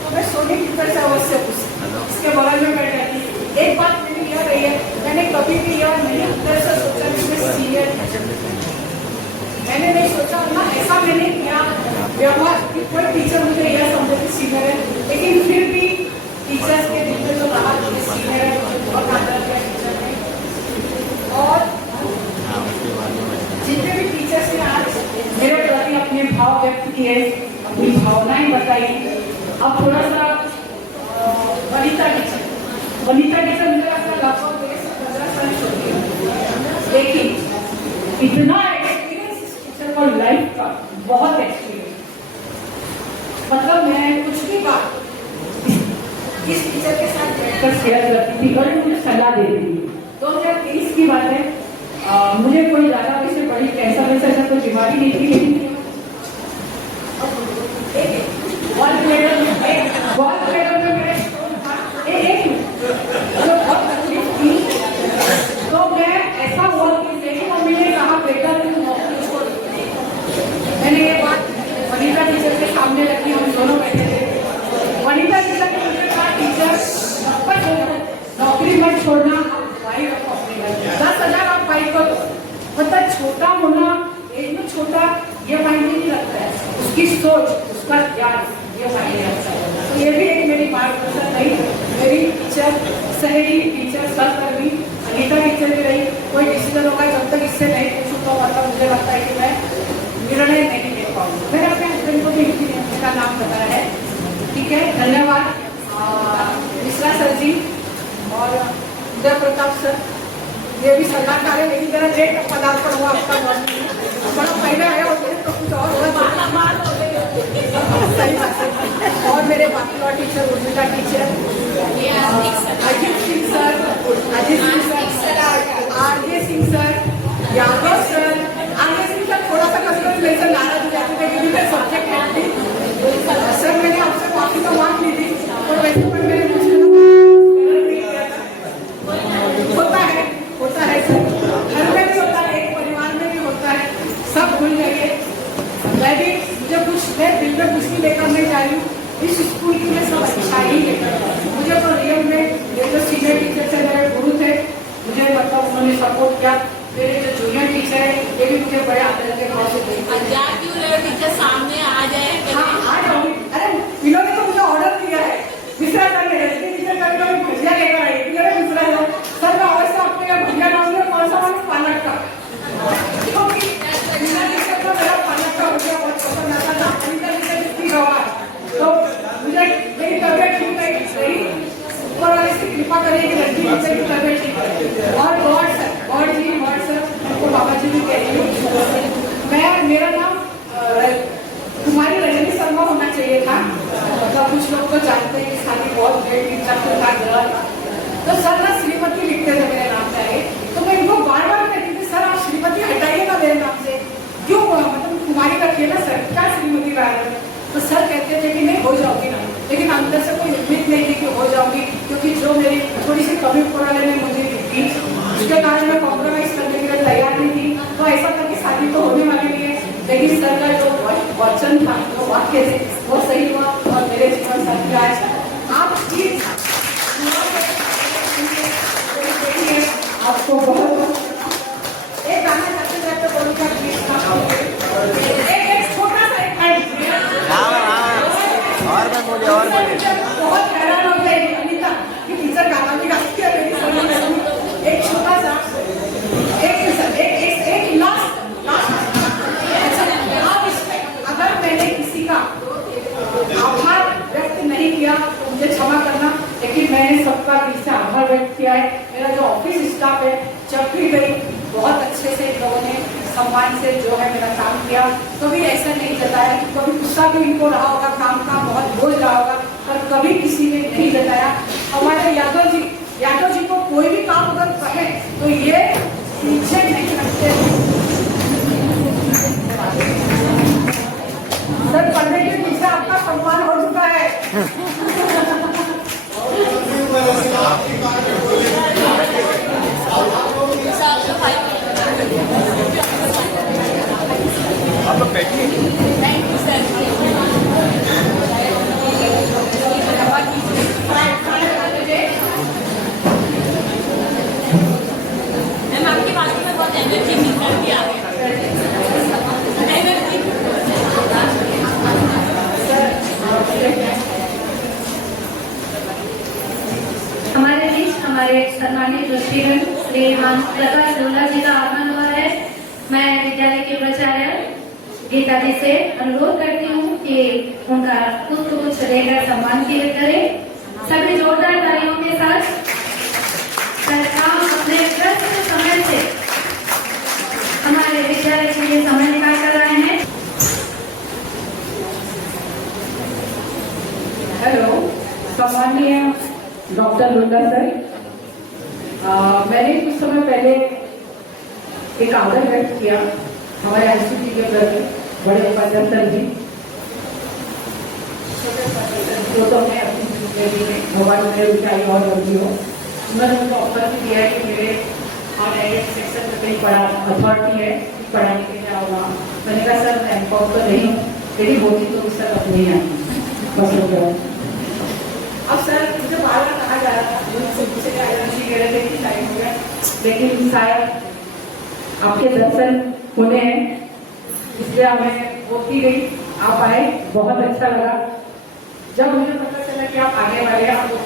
तो मैं सोनी टीचर से अवश्य पूछती, उसके बगल में बैठ जाती। एक बात मेरी यह रही है, मैंने कभी भी यह नहीं अंदर से सोचा कि मैं सीनियर टीचर, मैंने नहीं सोचा ना, ऐसा मैंने किया व्यवहार कि कोई टीचर मुझे यह समझे कि सीनियर है, लेकिन फिर भी टीचर्स के दिल में जो रहा कि सीनियर है, बहुत आदर किया टीचर ने। और जितने भी टीचर्स ने आज मेरे प्रति अपने भाव व्यक्त किए, अपनी भावनाएं बताई। अब थोड़ा सा वनिता टीचर मुझे लगता लगभग 15 साल छोटी है, लेकिन इतना एक्सपीरियंस इस टीचर का लाइफ का, बहुत एक्सपीरियंस। मतलब मैं कुछ भी बात इस टीचर के साथ बैठकर शेयर करती थी और मुझे सलाह दे रही थी। 2023 की बात है, मुझे कोई ज्यादा वैसे बड़ी कैंसर वैसा ऐसा कोई बीमारी नहीं थी, लेकिन वॉल प्लेटर में मेरे स्टोन था, जो बहुत तकलीफ थी। तो मैं ऐसा हुआ कि मेरी मम्मी ने कहा बेटा तुम नौकरी छोड़। मैंने ये बात वनिता टीचर के सामने रखी, हम दोनों बैठे थे। वनिता टीचर ने मुझे कहा टीचर नौकरी मत छोड़ना, भाई रखो अपने घर, 10,000 आप भाई को दो। मतलब छोटा होना, एज में छोटा, ये मायने नहीं रखता है, उसकी सोच, उसका ज्ञान ये मायने रखता है। तो ये भी एक मेरी मार्गदर्शन रही, मेरी टीचर सहेली, टीचर सहकर्मी अनीता टीचर भी रही। कोई डिसीजन होगा जब तक इससे नहीं पूछूँ तो मतलब मुझे लगता है कि मैं निर्णय नहीं ले पाऊंगी। मैंने अपने हस्बैंड को भी का नाम बताया है, ठीक है, धन्यवाद मिश्रा सर जी और उदय प्रताप सर, ये भी सलाहकार है, लेकिन जरा लेट पदार्पण हुआ आपका बड़ा पहले आया होते हैं तो कुछ और हुआ, और मेरे बाकी yoga teacher Urmila teacher, Ajit Singh sir, RJ Singh sir, Yadav sir. RJ Singh sir थोड़ा सा कभी मेरे से नाराज हो जाते थे क्योंकि मैं सब्जेक्ट है सर, मैंने आपसे माफी तो मांग ली थी और वैसे पर मैंने होता है सर, घर में भी होता है, एक परिवार में भी होता है, सब भूल जाइए। मैं भी मुझे कुछ मैं दिल में कुछ भी लेकर नहीं जा रही हूँ, इस स्कूल की मैं सब अच्छा ही लेकर मुझे तो रियल में मेरे जो सीनियर टीचर थे, मेरे गुरु थे, मुझे मतलब उन्होंने सपोर्ट किया। मेरे जो जूनियर टीचर है ये भी मुझे बड़े आदर के भाव से टीचर सामने आ जाए। हाँ आ जाऊंगी। अरे इन्होंने तो मुझे ऑर्डर दिया है मिश्रा करने, टीचर करके भजिया लेकर आई, मिश्रा जाओ सर, मैं अवश्य अपने यहाँ भजिया लाऊंगी। कौन सा वाला पालक का, क्योंकि मेरा पालक का भजिया बहुत पसंद आता था। तो मुझे मेरी तबियत ठीक नहीं, ऊपर वाले से कृपा करिए कि लड़की बच्चे की तबियत ठीक है। और गॉड सर उनको बाबा जी भी कह रही हूँ। मैं मेरा नाम कुमारी रजनी शर्मा होना चाहिए था, मतलब कुछ लोग तो जानते हैं कि शादी बहुत ग्रेट था। तो सर ना श्रीमती लिखते थे मेरे नाम से आगे, तो मैं इनको बार बार कहती थी सर आप श्रीमती हटाइए ना मेरे नाम से, क्यों मतलब कुमारी रखिए ना सर, क्या श्रीमती का है। तो सर कहते थे कि नहीं हो जाओगी ना, लेकिन अंदर से कोई उम्मीद नहीं थी कि हो जाऊंगी, क्योंकि जो मेरी थोड़ी सी कमी पुराने ने मुझे दी उसके कारण मैं कॉम्प्रोमाइज करने के लिए तैयार नहीं थी। तो ऐसा था कि शादी तो होने वाली नहीं है, लेकिन सर का जो वचन था, जो वाक्य थे वो सही हुआ और मेरे जीवन साथी आज आपकी आपको बहुत एक गाना करते जाते बोलूँगा एक छोटा सा और बहुत हैरान हो गई अनीता कि टीचर गाना भी गाती है मेरी समझ। एक छोटा सा एक लास्ट आप इसमें अगर मैंने किसी का आभार व्यक्त नहीं किया तो मुझे क्षमा करना, लेकिन मैंने सबका दिल से आभार व्यक्त किया है। मेरा जो ऑफिस स्टाफ है, जब भी गई बहुत अच्छे से इन लोगों ने सम्मान से जो है मेरा काम किया, कभी ऐसा नहीं जताया कि कभी गुस्सा भी इनको रहा होगा, काम का बहुत बोझ रहा होगा, पर कभी किसी ने नहीं जताया। हमारे यादव जी को कोई भी काम अगर कहे तो ये पीछे नहीं रखते। सर पढ़ने के पीछे आपका सम्मान हो चुका है। आप लोग बैठिए। Thank you sir. मैम आपकी बात में बहुत एनर्जी निकल के आ गई। हमारे बीच हमारे सम्मानित दृष्टिगण श्री प्रकाश लोला जी का आगमन हुआ है। मैं विद्यालय के प्राचार्य गीता जी से अनुरोध करती हूँ कि उनका पुष्प कुछ लेकर सम्मान किया करें। सभी जोरदार तालियों के साथ सरकार अपने व्यस्त समय से हमारे विद्यालय के लिए समय निकाल कर आए हैं। हेलो, सम्मानीय डॉक्टर लुंडा सर, मैंने कुछ समय पहले एक आदर व्यक्त किया हमारे एनसीटी के प्रति, बड़े पचहत्तर जी तो मैं अपनी जिंदगी में भगवान मेरे ऊंचाई और बढ़ी हो। उन्होंने उनको ऑफर भी दिया है कि मेरे डायरेक्ट सेक्शन में कहीं पढ़ा अथॉरिटी है पढ़ाने के लिए आओगा। मैंने कहा सर मैं एमकॉम तो नहीं हूँ, यदि होती तो उस तक अब नहीं आती, बस हो गया। अब सर मुझे बार बार कहा जा रहा था मुझसे एनर्जी ले रहे थे कि टाइम हो गया, लेकिन शायद आपके दर्शन होने हैं इसलिए हमें वो की गई। आप आए, बहुत अच्छा लगा। जब मुझे पता चला कि आप आने वाले हैं, आप बहुत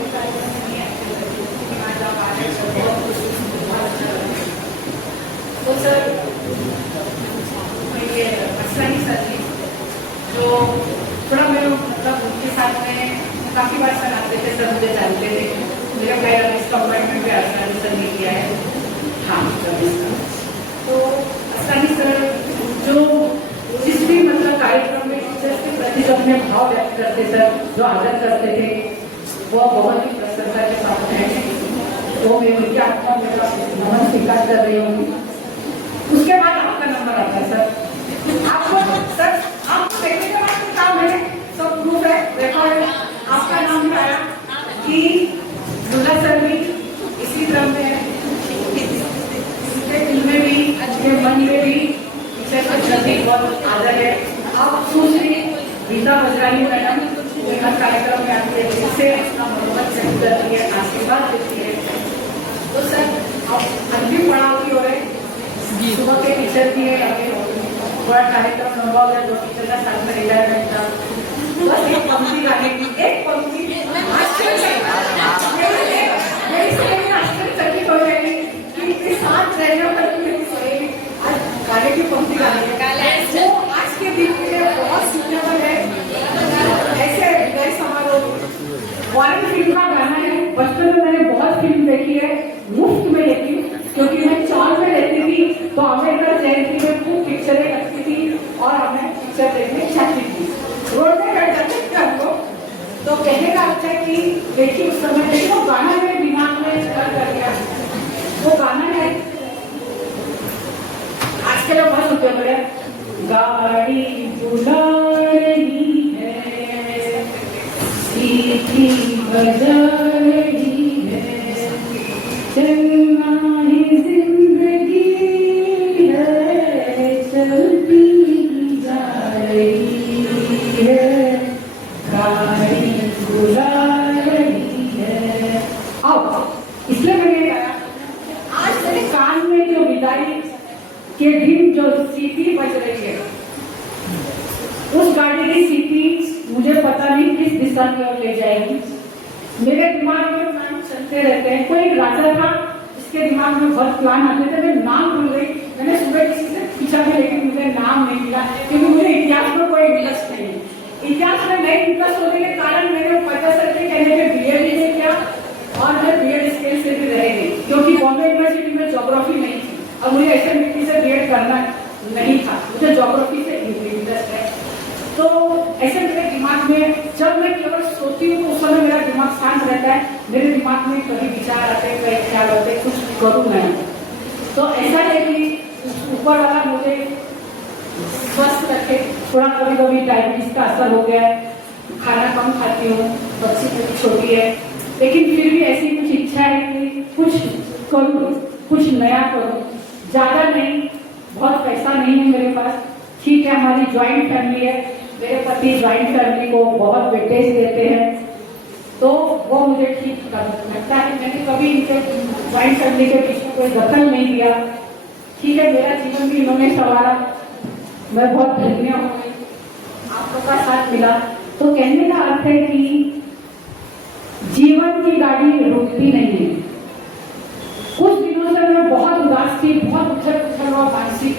तो सर ये असरानी सर जी जो थोड़ा मेरे मतलब उनके साथ में काफी बार सर आते थे, सर मुझे जानते थे। मेरा पहला इसका अपॉइंटमेंट भी असरानी सर ने किया है। हाँ तो असरानी सर जो जिस भी मतलब कार्यक्रम में टीचर्स के प्रति अपने भाव व्यक्त करते सर, जो आदर करते थे, वो बहुत ही प्रसन्नता के साथ हैं। वो मैं उनकी आत्मा मेरा नमन स्वीकार कर रही हूँ। उसके बाद आपका नंबर आता है सर। आपको सर आपको देखने के बाद काम है, सब प्रूफ है, रिकॉर्ड है, आपका नाम भी आया कि दुल्ला सर भी इसी क्रम में है, दिल में भी, अच्छे मन में भी बहुत आदर है। आप सुश्री रीता बजरानी मैडम हर कार्यक्रम में आती है, जिससे अपना मनोबल व्यक्त करती है, आशीर्वाद देती है। तो सर आप अंतिम पड़ाव की हो रहे, सुबह के टीचर भी है, बड़ा कार्यक्रम लंबा हो गया, 2 टीचर का साथ में रिटायरमेंट था। बस एक पंक्ति गाने की, एक पंक्ति आश्चर्यचकित हो जाएगी कि इतने साथ रहने वाली मेरी सहेली आज गाने की पंक्ति गाने वो आज के दिन के लिए बहुत सूटेबल है। ऐसे गए समारोह वारन फिल्म का गाना है। बचपन में मैंने बहुत फिल्म देखी है, मुफ्त में देखी, क्योंकि मैं चौल में रहती थी, तो अम्बेडकर जयंती में खूब पिक्चरें लगती थी और हमें पिक्चर देखने जाती थी। रोड में बैठ जाते थे हमको। तो कहने का अर्थ है कि देखिए उस समय देखिए वो गाना मेरे दिमाग में घर कर गया। वो गाना है, आज के लोग बहुत सुनते बड़े, गाड़ी बुला रही है, सीटी बजा रही है, चलना ही जिंदगी है, चलती जा रही है, गाड़ी बुला रही है। अब इसलिए मैंने कहा आज मेरे कान में जो विदाई के दिन जो सीटी बज रही है, उस गाड़ी की सीटी मुझे पता नहीं किस दिशा की ओर ले जाएगी। मेरे दिमाग में प्लान चलते रहते हैं। कोई एक राजा था जिसके दिमाग में बहुत प्लान आते थे, मैं नाम भूल गई। मैंने सुबह किसी से पूछा था, लेकिन मुझे नाम नहीं मिला, क्योंकि मुझे इतिहास में कोई इंटरेस्ट नहीं है। इतिहास में नहीं इंटरेस्ट होने के कारण मैंने 50 साल के कहने के BA भी नहीं किया और मैं BEd स्केल से भी रह गई, क्योंकि बॉम्बे यूनिवर्सिटी में ज्योग्राफी नहीं थी और मुझे ऐसे मिट्टी से BEd करना नहीं था। मुझे ज्योग्राफी से इंटरेस्ट है। तो ऐसे मेरे दिमाग में जब मैं केवल सोती हूँ उस समय मेरा दिमाग शांत रहता है। मेरे दिमाग में कभी विचार आते हैं, कई ख्याल आते हैं, कुछ करूँ मैं। तो ऐसा है कि ऊपर वाला मुझे स्वस्थ रखे। थोड़ा कभी कभी डायबिटीज का असर हो गया है, खाना कम खाती हूँ, बच्ची मेरी छोटी है, लेकिन फिर भी ऐसी कुछ इच्छा है कि कुछ करूँ, कुछ नया करूँ। ज्यादा नहीं, बहुत पैसा नहीं है मेरे पास, ठीक है। हमारी ज्वाइंट फैमिली है, मेरे पति ज्वाइंट फैमिली को बहुत वेटेज देते हैं, तो वो मुझे ठीक लगता है। मैंने कभी इनके ज्वाइंट फैमिली के बीच में कोई दखल नहीं दिया, ठीक है। मेरा जीवन भी इन्होंने संवारा, मैं बहुत धन्य हूँ, आप लोग का साथ मिला। तो कहने का अर्थ है कि जीवन की गाड़ी रुकती नहीं है। कुछ दिनों से मैं बहुत उदास थी, बहुत उछल हुआ मानसिक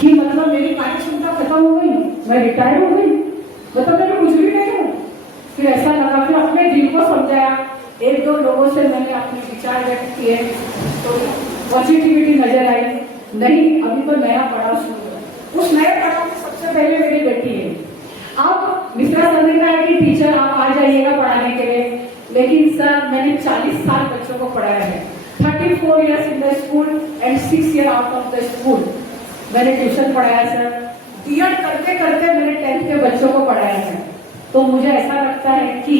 कि मतलब मेरी कार्य क्षमता खत्म हो गई, मैं रिटायर हो गई, मतलब मैंने कुछ भी नहीं हूँ। फिर ऐसा लगा, फिर अपने दिल को समझाया, 1-2 लोगों से मैंने अपने विचार व्यक्त किए, तो पॉजिटिविटी नजर आई। नहीं, अभी तो नया पड़ाव शुरू है। उस नए पड़ाव में सबसे पहले मेरी बेटी है। अब मिश्रा सर ने कहा है कि टीचर आप आ जाइएगा पढ़ाने के लिए, लेकिन सर मैंने 40 साल बच्चों को पढ़ाया है, 34 years in the school and 6 years out of the school मैंने ट्यूशन पढ़ाया सर। बीएड करते करते मैंने 10th के बच्चों को पढ़ाया है। तो मुझे ऐसा लगता है कि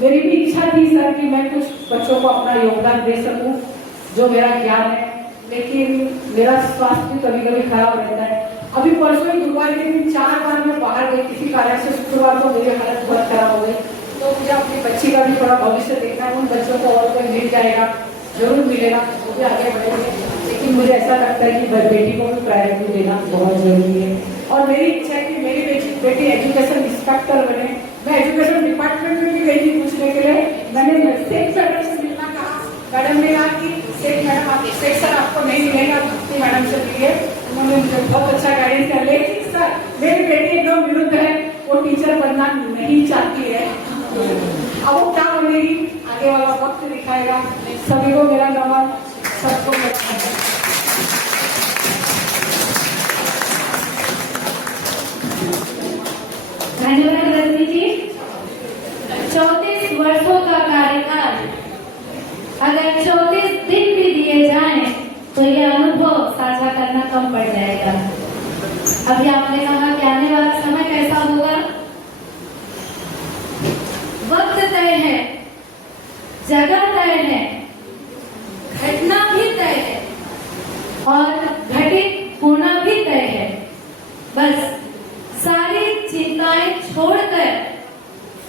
मेरी भी इच्छा थी सर कि मैं कुछ बच्चों को अपना योगदान दे सकूं, जो मेरा ज्ञान है, लेकिन मेरा स्वास्थ्य भी कभी कभी खराब रहता है। अभी परसों ही गुरुवार के दिन 4 बार मैं बाहर गई किसी कारण से, शुक्रवार को मेरी हालत बहुत खराब हो गई। तो मुझे अपनी बच्ची का भी थोड़ा भविष्य देखना है। उन बच्चों को और कोई मिल जाएगा, जरूर मिलेगा, वो भी आगे बढ़ेंगे, लेकिन मुझे ऐसा लगता है कि बेटी को भी प्रायोरिटी देना बहुत जरूरी है। और मेरी इच्छा है कि मेरी बेटी एजुकेशन इंस्पेक्टर बने। मैं एजुकेशन डिपार्टमेंट में भी गई थी पूछने के लिए, मैंने सेठ मैडम से मिलना कहा, मैडम ने कहा कि सेठ मैडम आप सेठ सर आपको नहीं मिलेगा, भक्ति मैडम से मिलिए। उन्होंने मुझे बहुत अच्छा गाइडेंस किया, लेकिन सर मेरी बेटी एकदम विरुद्ध है, वो टीचर बनना नहीं चाहती है। अब वो क्या बनेगी आगे वाला वक्त दिखाएगा। सभी को मेरा नमन, सबको धन्यवाद। अभी आपने कहा कि आने वाला समय कैसा होगा। वक्त तय है, जगह तय है, घटना भी तय है और घटित होना भी तय है। बस सारी चिंताएं छोड़कर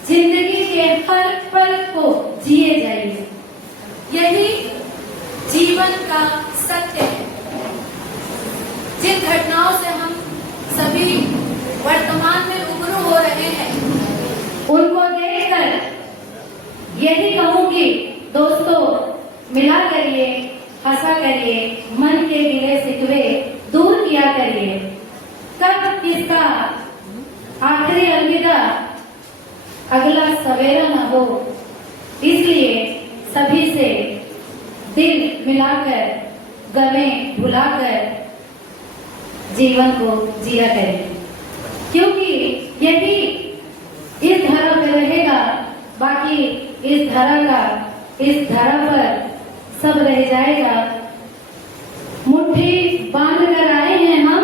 जिंदगी के हर पल को जिए जाइए, यही जीवन का सत्य है। जिन घटनाओं से हम सभी वर्तमान में रूबरू हो रहे हैं, उनको देखकर यही कहूंगी, दोस्तों मिला करिए, हंसा करिए, मन के गिले शिकवे दूर किया करिए। कब किसका आखिरी अलविदा अगला सवेरा न हो, इसलिए सभी से दिल मिलाकर, गमे भुलाकर जीवन को जिया करें, क्योंकि यदि इस धरा पर रहेगा, बाकी इस धरा पर सब रह जाएगा। मुट्ठी बांध कर आए हैं हम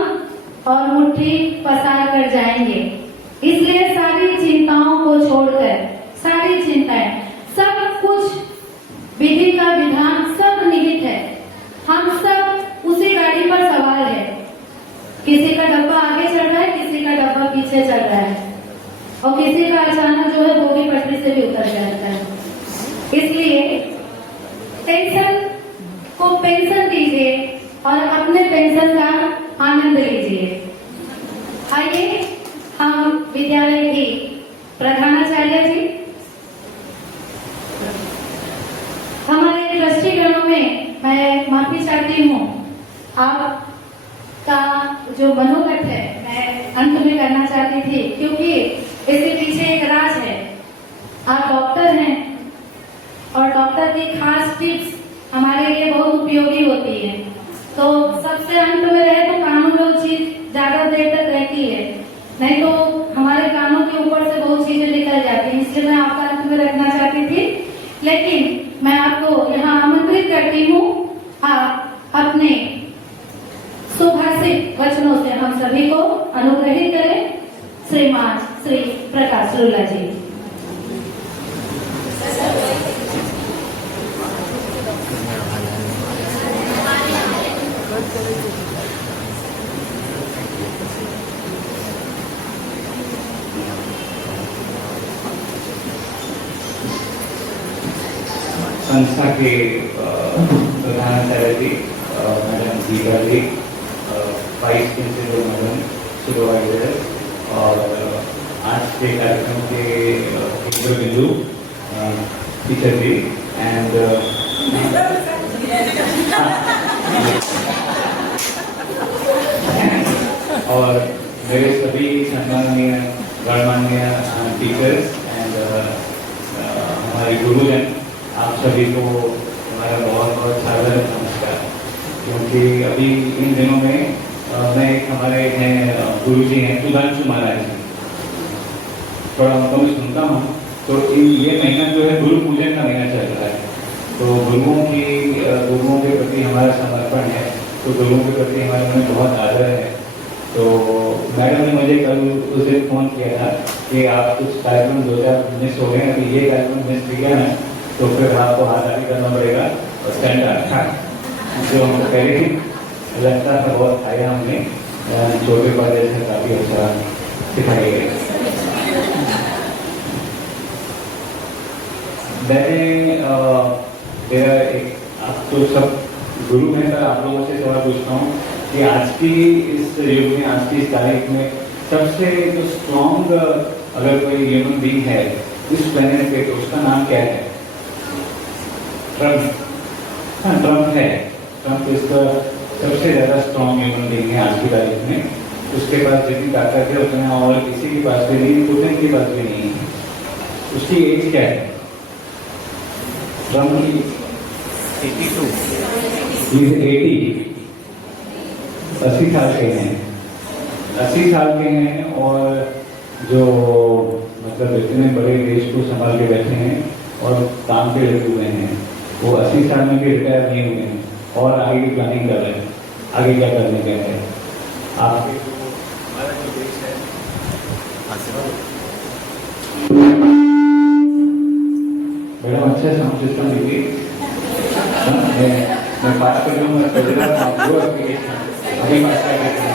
और मुट्ठी पसार कर जाएंगे। इसलिए सारी चिंताओं को छोड़कर, सारी चिंताएं, सब कुछ विधि का विधान सब निहित है। हम सब उसी गाड़ी पर सवार है। किसी का डब्बा आगे चल रहा है, किसी का डब्बा पीछे चल रहा है और किसी का अचानक जो है बोगी पटरी से भी उतर जाता है। इसलिए टेंशन को पेंशन दीजिए और अपने पेंशन का आनंद लीजिए। आइए हम विद्यालय की प्रधानाचार्य जी, हमारे ट्रस्टीगणों में मैं माफी चाहती हूँ, आपका जो मनोगत है मैं अंत में करना चाहती थी, क्योंकि इसके पीछे एक राज है। आप डॉक्टर हैं और डॉक्टर की खास टिप्स हमारे लिए बहुत उपयोगी होती है। तो सबसे अंत में रहे तो कानों में वो चीज ज्यादा देर तक रहती है, नहीं तो हमारे कानों के ऊपर से बहुत चीजें निकल जाती हैं। इसलिए मैं आपका अंत में रखना चाहती थी, लेकिन मैं आपको यहाँ आमंत्रित करती हूँ, आप अपने सुभाषित वचनों से हम सभी को अनुग्रहित करें। श्रीमान श्री प्रकाश लुल्ला जी। संस्था के प्रधानाचार्य जी, मैडम गीता जी, वाइस प्रिंसिपल मैडम, सुपरवाइजर और आज के कार्यक्रम के केंद्र बिंदु टीचर जी एंड और मेरे सभी सम्माननीय गणमान्य टीचर्स एंड हमारे गुरुजन, आप सभी को हमारा बहुत बहुत सादर नमस्कार। क्योंकि अभी इन दिनों में मैं एक हमारे हैं गुरु जी हैं सुधांशु महाराज जी, थोड़ा उनको मैं सुनता हूँ। तो ये महीना जो है गुरु पूजन का महीना चल रहा है, तो गुरुओं के प्रति हमारा समर्पण है, तो गुरुओं के प्रति हमारे में बहुत आदर है। तो मैडम ने मुझे कल उस दिन फोन किया था कि आप कुछ कार्यक्रम 2-4 मिस हो गए हैं, अभी ये कार्यक्रम मिस किया है तो फिर आपको हाथ आगे करना पड़ेगा और स्टैंड जो हम पहले ही लगता था बहुत खाया हमने, छोटे पर्दे से काफ़ी अच्छा सिखाई गई। मैंने मेरा एक, आप तो सब गुरु हैं, पर आप लोगों से सवाल पूछता हूँ कि आज की इस युग में, आज की इस तारीख में सबसे जो स्ट्रॉन्ग अगर कोई ह्यूमन बीइंग है इस प्लेनेट पे, तो उसका नाम क्या है? ट्रम्प। हाँ, ट्रम्प है। ट्रम्प इसका सबसे ज़्यादा स्ट्रॉन्ग ह्यूमन बीइंग है आज की तारीख में। उसके पास जितनी ताकत है उतना और किसी के पास भी नहीं, पुतिन के पास भी नहीं है। उसकी एज क्या है? ट्रम्प की 80 साल के हैं, 80 साल के हैं और जो मतलब इतने बड़े देश को संभाल के बैठे हैं और काम पे लगे हुए हैं, वो 80 साल में भी रिटायर नहीं हुए हैं और आगे की प्लानिंग कर रहे हैं, आगे क्या करने का है। आपके मैडम अच्छा साउंड सिस्टम दीजिए। मैं बात कर रहा हूँ अभी बात कर रहे हैं।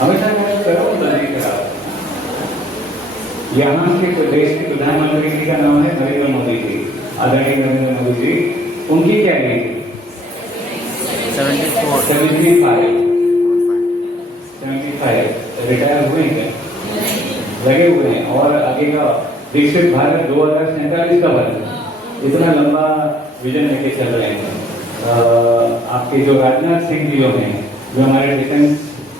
हमेशा मैं करो नहीं करा। यहाँ के देश के प्रधानमंत्री जी का नाम है नरेंद्र मोदी जी, आदरणीय नरेंद्र मोदी जी। उनकी क्या एज है? 75 रिटायर हुए हैं, लगे हुए हैं और आगे का विकसित भारत 2047 का भारत, इतना लंबा विजन लेके चल रहे हैं। आपके जो राजनाथ सिंह जी जो हैं, जो हमारे डिफेंस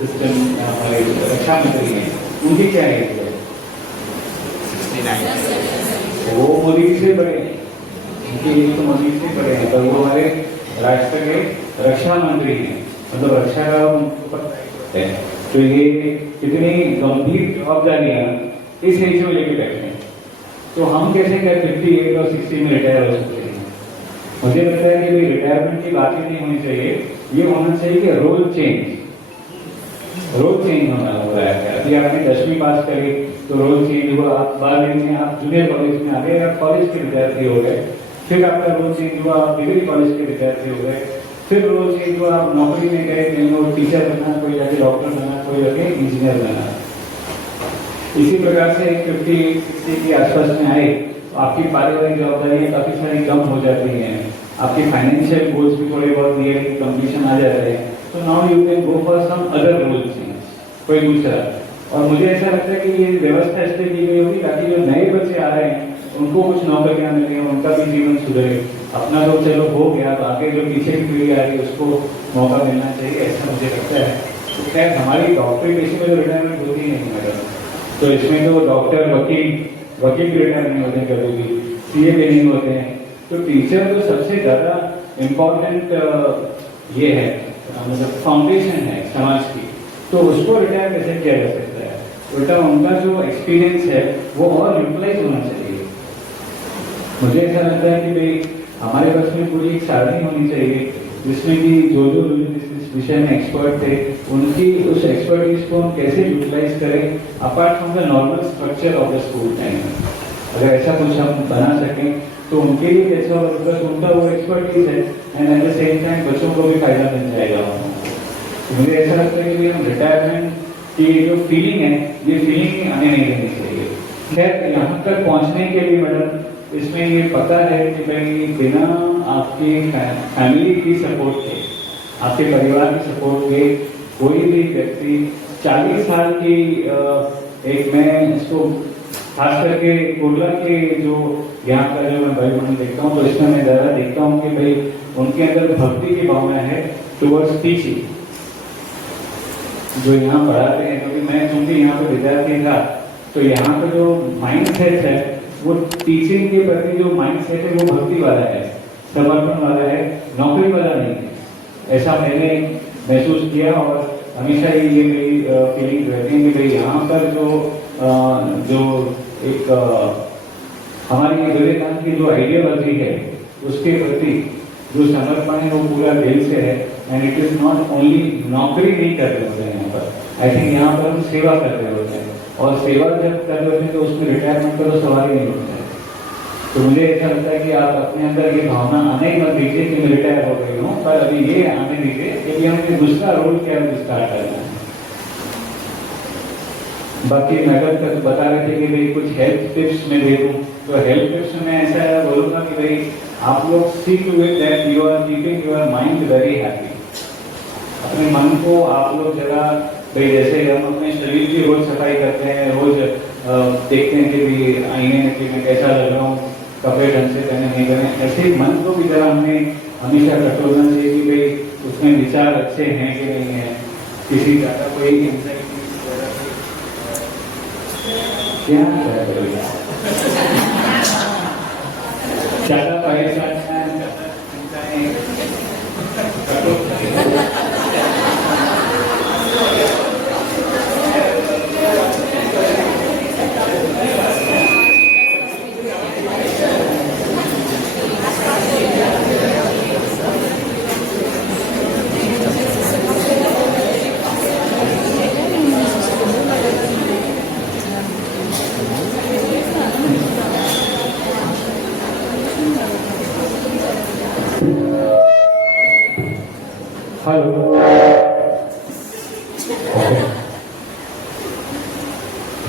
सिस्टम हमारे रक्षा मंत्री हैं, उनकी क्या एज है? 69। वो मोदी जी से बड़े हैं, उनकी एज तो मोदी जी से बड़े हैं, पर वो हमारे राष्ट्र के रक्षा मंत्री हैं, मतलब रक्षा का है। तो ये कितनी गंभीर जवाबदारियां इस एज में लेके बैठे हैं। तो हम कैसे क्या 58 और 60 में रिटायर हो सकते हैं? मुझे लगता है कि रिटायरमेंट की बात ही नहीं होनी चाहिए, ये होना चाहिए कि रोल चेंज होना हो रहा है। अभी आपने 10वीं पास करी तो रोल चेंज हुआ, आप बाद में आप जूनियर कॉलेज में आ गए, आप कॉलेज के विद्यार्थी हो गए, फिर आपका रोल चेंज हुआ, आप डिग्री कॉलेज के विद्यार्थी हो गए, फिर रोल चेंज हुआ, आप नौकरी में गए, कहीं टीचर बनना, कोई जाके डॉक्टर बनना, कोई जाके इंजीनियर बनना। इसी प्रकार से 50-60 के आसपास में आए तो आपकी पारिवारिक जवाबदारियां काफी सारी कम हो जाती हैं, आपके फाइनेंशियल गोल्स भी थोड़े बहुत नियर कंप्लीशन आ जाते हैं। तो now you can go for some other role change, कोई दूसरा। और मुझे ऐसा लगता है कि ये व्यवस्था इसलिए की गई होगी ताकि जो नए बच्चे आ रहे हैं उनको कुछ नौकरियां मिले, उनका भी जीवन सुधरे। अपना तो चलो हो गया, तो आगे जो पीछे की पीढ़ी आ रही है उसको मौका मिलना चाहिए, ऐसा मुझे लगता है। तो खैर हमारी डॉक्टरी पेशे में जो रिटायरमेंट होती नहीं मैडम, तो इसमें तो डॉक्टर वकील की रिटायर नहीं होते, कभी भी सीए के नहीं होते हैं। तो टीचर तो सबसे ज्यादा इम्पोर्टेंट ये है, मतलब फाउंडेशन है समाज की, तो उसको रिटायर कैसे किया जा सकता है? उल्टा उनका जो एक्सपीरियंस है वो और यूटिलाइज होना चाहिए। मुझे ऐसा लगता है कि भाई हमारे पास में पूरी एक सारणी होनी चाहिए जिसमें कि जो जिस विषय में एक्सपर्ट थे उनकी उस एक्सपर्टीज को हम कैसे यूटिलाइज करें apart from the normal structure of the school time. अगर ऐसा कुछ हम बना सकें तो उनके लिए कैसा होगा, बिकॉज उनका वो एक्सपर्टीज है and at the same time बच्चों को भी फायदा मिल जाएगा। तो मुझे ऐसा लगता है कि हम रिटायरमेंट की जो फीलिंग है ये फीलिंग हमें नहीं देनी चाहिए। खैर यहाँ तक पहुँचने के लिए मैडम इसमें ये पता है कि भाई बिना आपके फैमिली की सपोर्ट के, आपके परिवार की सपोर्ट के कोई भी व्यक्ति 40 साल की एक मैं इसको खास करके कुर्ला के जो यहाँ का जो मैं भाई बहन देखता हूँ तो इसमें मैं ज़्यादा देखता हूँ कि भाई उनके अंदर भक्ति की भावना है टुवर्ड्स टीचिंग जो यहाँ पढ़ाते हैं। क्योंकि मैं चूंकि यहाँ पे विद्यार्थी था तो यहाँ का जो माइंड सेट है वो टीचिंग के प्रति जो माइंड सेट है वो भक्ति वाला है, समर्पण वाला है, नौकरी वाला नहीं है। ऐसा मैंने महसूस किया और हमेशा ही ये मेरी फीलिंग रहती है कि भाई यहाँ पर जो एक हमारी विवेकानंद की जो आइडियोलॉजी है उसके प्रति जो समर्पण है वो पूरा दिल से है। And it is not only नौकरी नहीं कर रहे होते हैं यहाँ पर, आई थिंक यहाँ पर हम सेवा कर रहे होते हैं और सेवा जब कर रहे होते हैं तो उसमें रिटायरमेंट का तो सवाल ही नहीं होता है। तो मुझे ऐसा लगता है कि आप अपने अंदर ये भावना आने ही मत दीजिए कि मैं रिटायर हो गई हूँ, पर अभी ये आने दीजिए क्योंकि हमें दूसरा रोल क्या स्टार्ट करना है। बाकी मैडम तक बता रहे थे कि भाई कुछ हेल्थ टिप्स मैं दे दूँ, तो हेल्थ टिप्स में ऐसा बोलूँगा कि भाई आप लोग see to it that you are keeping your mind very happy. अपने मन को आप लोग जरा भाई जैसे हम अपने शरीर की रोज सफाई करते हैं, रोज देखते हैं कि भाई आईने में कि मैं कैसा लग रहा हूँ, कपड़े ढंग से पहने नहीं पहने, ऐसे मन को भी जरा हमें हमेशा टटोलना चाहिए कि भाई उसमें विचार अच्छे हैं कि नहीं है, किसी ज्यादा कोई क्या ज्यादा परेशान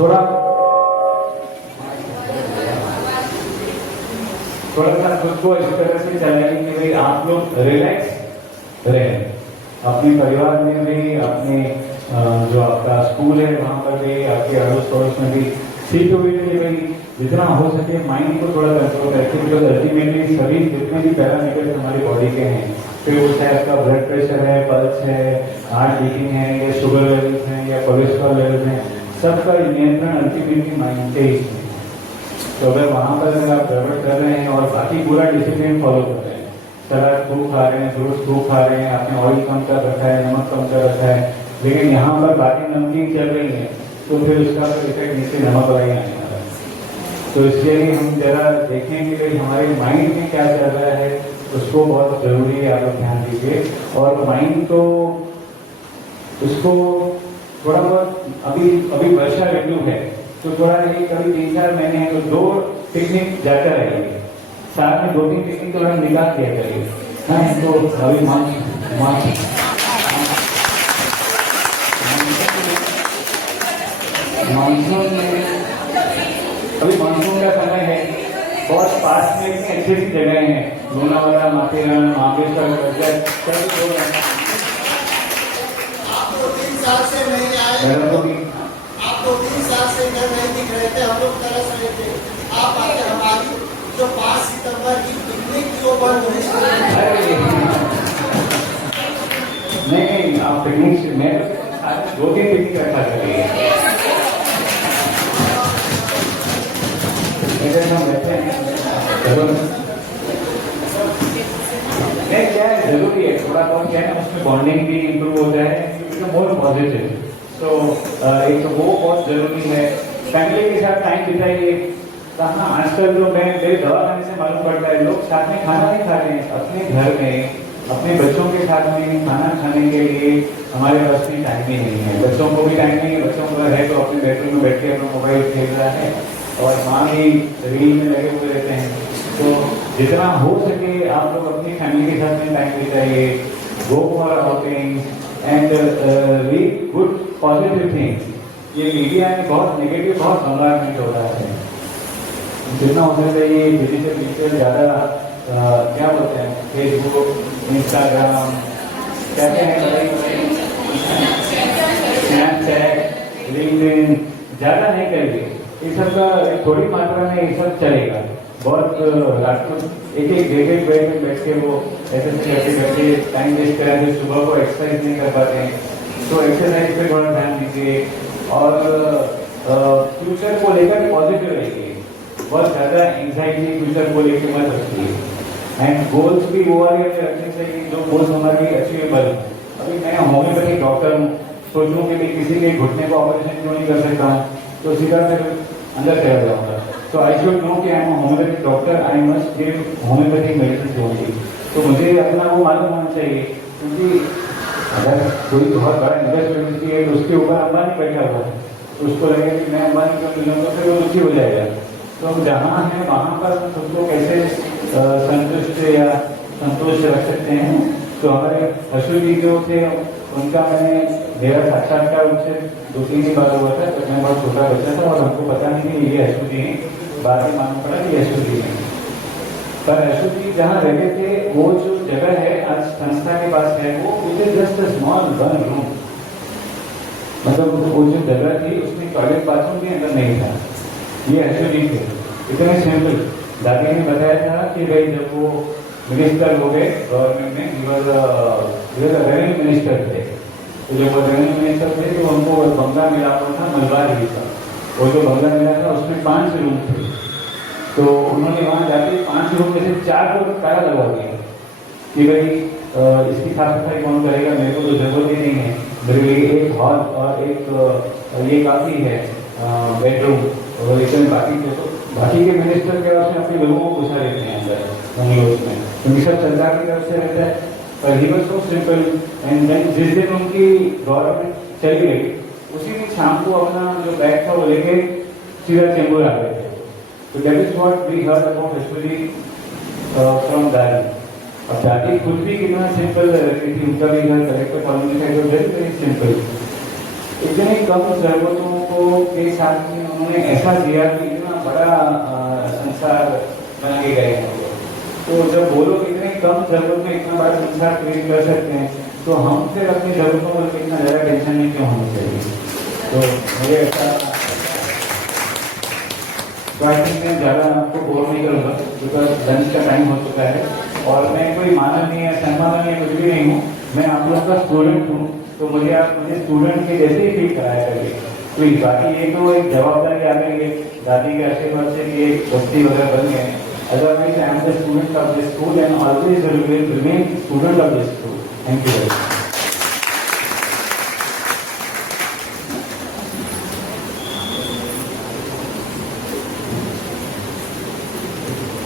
थोड़ा सा खुद को इस तरह से चलाइए कि भाई आप लोग रिलैक्स रहें, अपने परिवार में भी, अपने जो आपका स्कूल है वहाँ पर भी, आपके अड़ोस पड़ोस में भी सी टू बी कि भाई जितना हो सके माइंड को थोड़ा कंट्रोल रखें, बिकॉज अल्टीमेटली सभी जितने भी पैरामीटर्स हमारी बॉडी के हैं, फिर उससे आपका ब्लड प्रेशर है, पल्स है, हार्ट बीटिंग है, या शुगर लेवल्स हैं, या कोलेस्ट्रॉल लेवल्स हैं, सबका नियंत्रण अल्टीमेटली माइंड के ही है। तो अगर वहाँ पर अगर आप गड़बड़ कर रहे हैं और बाकी पूरा डिसिप्लिन फॉलो कर रहे हैं, सलाद खूब खा रहे हैं, फ्रूट्स खूब खा रहे हैं, आपने ऑयल कम कर रखा है, नमक कम कर रखा है, लेकिन यहाँ पर बाकी नमकीन चल रही है, तो फिर उसका तो इफेक्ट नीचे नमक वाला ही आने वाला है। तो इसलिए हम जरा देखें कि भाई हमारे माइंड में क्या चल रहा है, उसको बहुत जरूरी है, आप लोग ध्यान दीजिए। और माइंड तो उसको थोड़ा बहुत अभी वर्षा ऋतु है, तो थोड़ा नहीं, कभी 3-4 महीने हैं तो 2 पिकनिक जाकर रहेंगे, साथ में 2-3 पिकनिक तो हम निकाल दिया करिए। हाँ, तो अभी मानसून में, अभी मानसून का समय है, बहुत पास में इतनी अच्छी अच्छी जगह हैं, लोनावाला, माथेरान, महाबलेश्वर, सभी लोग हैं। आप 2-3 साल से नहीं आए, आप 2-3 साल से इधर नहीं दिख रहे थे, हम लोग तरस रहे थे। आप आके हमारी जो 5 सितंबर की पिकनिक थी वो बंद होनी नहीं, आप पिकनिक में 2-3 पिकनिक रखा करिए। हम बैठे हैं, नहीं क्या है, जरूरी है थोड़ा बहुत, क्या है उसमें बॉन्डिंग भी इम्प्रूव होता है, मोर पॉजिटिव। तो एक तो वो बहुत जरूरी है, फैमिली के साथ टाइम बिताइए। कहाँ आजकल जो मैं मेरे दवाखाने से मालूम पड़ता है, लोग साथ में खाना नहीं खा रहे हैं, अपने घर में अपने बच्चों के साथ में खाना खाने के लिए हमारे पास भी टाइम ही नहीं है, बच्चों को भी टाइम नहीं है। बच्चों का है तो अपने बेडरूम में बैठ के अपना मोबाइल खेल रहा है और माँ भी रील में लगे हुए रहते हैं। तो जितना हो सके आप लोग अपनी फैमिली के साथ में टाइम बिताइए, go for outings and read good positive things. ये मीडिया में बहुत नेगेटिव, बहुत एनवायरमेंट हो रहा है, जितना हो सकता है ये डिजिटल ज़्यादा क्या बोलते हैं, फेसबुक, इंस्टाग्राम, क्या क्या है, स्नैपचैट, लिंक्डइन, ज़्यादा नहीं करिए। ये सब का थोड़ी मात्रा में ये सब चलेगा। बहुत रात को एक एक बजे में बैठ के वो ऐसे करके बैठे टाइम वेस्ट करा के सुबह को एक्सरसाइज नहीं कर पाते हैं, तो एक्सरसाइज पे थोड़ा ध्यान दीजिए। और फ्यूचर को लेकर पॉजिटिव रहिए, बहुत ज़्यादा एंग्जाइटी फ्यूचर को लेकर मत रखिए। एंड गोल्स भी वो वाले रखने चाहिए जो गोल्स हमारे अचीवेबल हो। अभी मैं होम्योपैथिक डॉक्टर हूँ, सोचूं कि किसी के घुटने को ऑपरेशन क्यों नहीं कर सकता हूँ, तो सीधा मैं अंदर चला जाऊँगा। तो आई शुड नो कि I am homeopathic doctor, I must give homeopathic medicine only. तो मुझे अपना वो मालूम होना चाहिए, क्योंकि अगर कोई बहुत बड़ा इन्वेस्टमेंट है तो उसके ऊपर अंबानी बैठा हुआ है, तो उसको लगेगा कि मैं अंबानी क्यों मिलूंगा, फिर वो दुखी हो जाएगा। तो हम जहाँ हैं वहाँ पर खुद को कैसे संतुष्ट या संतोष रख सकते हैं। तो हमारे अशु जी जो थे, उनका मेरा साक्षात्कार उनसे 2-3 ही बार हुआ था, तो मैं बहुत छोटा बच्चा था और हमको पता नहीं कि ये अशु जी हैं, बाद में मालूम पड़ा कि अशु जी हैं। पर अशु जी जहाँ रहते थे, वो जो जगह है आज संस्था के पास है, वो it is just a small 1 room, मतलब वो जो जगह थी उसमें टॉयलेट बाथरूम भी अंदर नहीं था। ये अशु जी थे, इतने सिंपल। दादी ने बताया था कि भाई जब वो मिनिस्टर हो गए गवर्नमेंट में, रेवेन्यू मिनिस्टर थे, तो जब वो रेवेन्यू मिनिस्टर थे तो उनको बंगला मिला हुआ था मलबार हिल का। वो जो बंगला मिला था उसमें 5 रूम थे, तो उन्होंने वहाँ जाके 5 रूम में से 4 को ताला लगा दिया कि भाई इसकी साफ सफाई कौन करेगा, मेरे को तो जरूरत ही नहीं है, मेरे लिए एक हॉल और एक ये काफ़ी है बेडरूम, और लेकिन बाकी के मिनिस्टर के उसमें अपने लोगों को घुसा देते हैं अंदर बंगलोज में, क्योंकि सब सरकार की तरफ से रहता है। पर he was so simple. And then जिस दिन उनकी गवर्नमेंट चली गई, उसी दिन शाम को अपना जो बैग था वो लेके सीधा चेंबूर आ गए थे। तो that is what we heard about actually from दादी। अब दादी खुद भी कितना सिंपल रहती थी, उनका भी घर कलेक्टर कॉलोनी का, वेरी वेरी सिंपल। इतने कम जरूरतों को के साथ में उन्होंने ऐसा दिया कि इतना बड़ा संसार बना के गए हैं। तो जब वो लोग इतने कम जरूरत में इतना बड़ा संसार क्रिएट कर सकते हैं, तो हम फिर अपनी जरूरतों पर इतना ज़्यादा टेंशन में क्यों होना चाहिए। तो मुझे ऐसा मैं ज़्यादा आपको बोर नहीं करूँगा, बिकॉज लंच का टाइम हो चुका है और मैं कोई माननीय सम्माननीय कुछ भी नहीं हूँ। मैं आप लोगों का स्टूडेंट हूँ, तो मुझे स्टूडेंट के जैसे ही फील कराया करिए प्लीज। बाकी ये तो एक जवाबदारी आ गई है दादी के आशीर्वाद से कि एक दोस्ती वगैरह बन गए। Otherwise I am the student of this school and always remain student of this school. Thank you very much.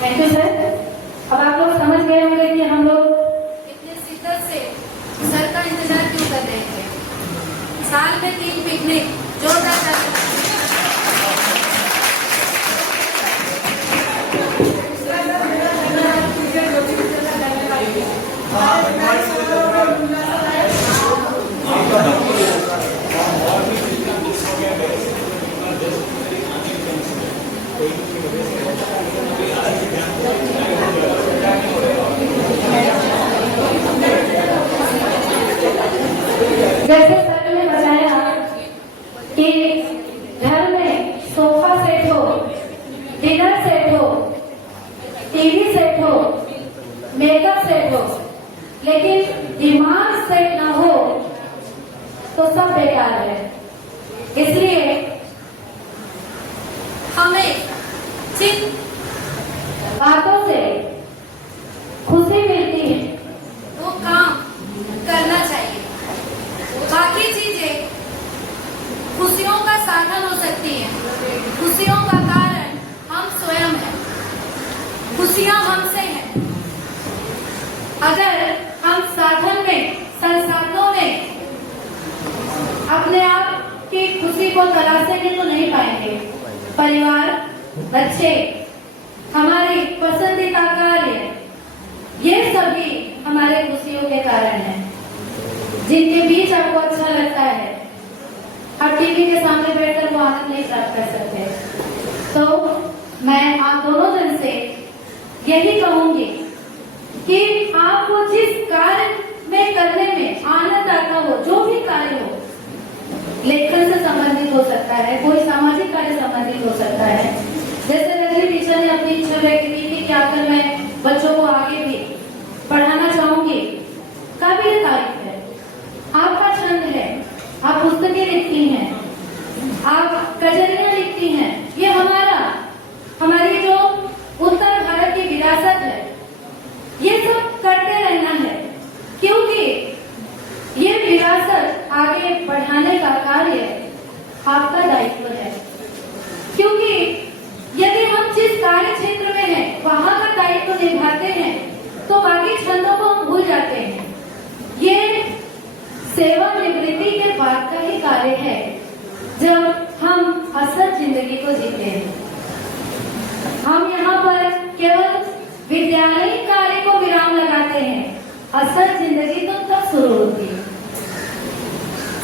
Thank you sir. अब आप लोग समझ गए होंगे कि हम लोग इतने शिद्दत से सर का इंतजार क्यों कर रहे थे। साल में 3 पिकनिक जोरदार चल जैसे सर ने बताया कि घर में सोफा सेट हो, डिनर सेट हो, टीवी सेट हो, मेकअप सेट हो, लेकिन दिमाग सेट ना हो तो सब बेकार है। इसलिए हमें जिन बातों से खुशी मिलती है वो काम करना चाहिए। बाकी चीजें खुशियों का साधन हो सकती हैं, खुशियों का कारण हम स्वयं हैं, खुशियां हमसे हैं। अगर हम साधन में, संसाधनों में अपने आप की खुशी को तलाशेंगे तो नहीं पाएंगे। परिवार, बच्चे, हमारी पसंदीदा कार्य, ये सभी हमारे खुशियों के कारण हैं, जिनके बीच आपको अच्छा लगता है। आप टीवी के सामने बैठकर वो आनंद नहीं प्राप्त कर सकते। तो मैं आप दोनों जन से यही कहूंगी कि आपको जिस कार्य में करने में आनंद आता हो, जो भी कार्य हो, लेखन से संबंधित हो सकता है, कोई सामाजिक कार्य संबंधित हो सकता है। जैसे रजनी टीचर ने अपनी इच्छा व्यक्त की थी कि आकर मैं बच्चों को आगे भी पढ़ाना चाहूंगी, काबिल तारीफ है। आपका छंद है, आप पुस्तकें लिखती हैं, आप कजरियां लिखती हैं। ये हमारी जो उत्तर भारत की विरासत है, ये सब करते रहना है, क्योंकि ये विरासत आगे बढ़ाने का कार्य आपका दायित्व है। क्योंकि यदि हम जिस कार्य क्षेत्र में हैं वहां का दायित्व निभाते हैं तो बाकी छंदों को हम भूल जाते हैं। ये सेवानिवृत्ति के बाद का ही कार्य है जब हम असल जिंदगी को जीते हैं। हम यहाँ पर केवल विद्यालयी कार्य को विराम लगाते हैं, असल जिंदगी तो तब शुरू होती है।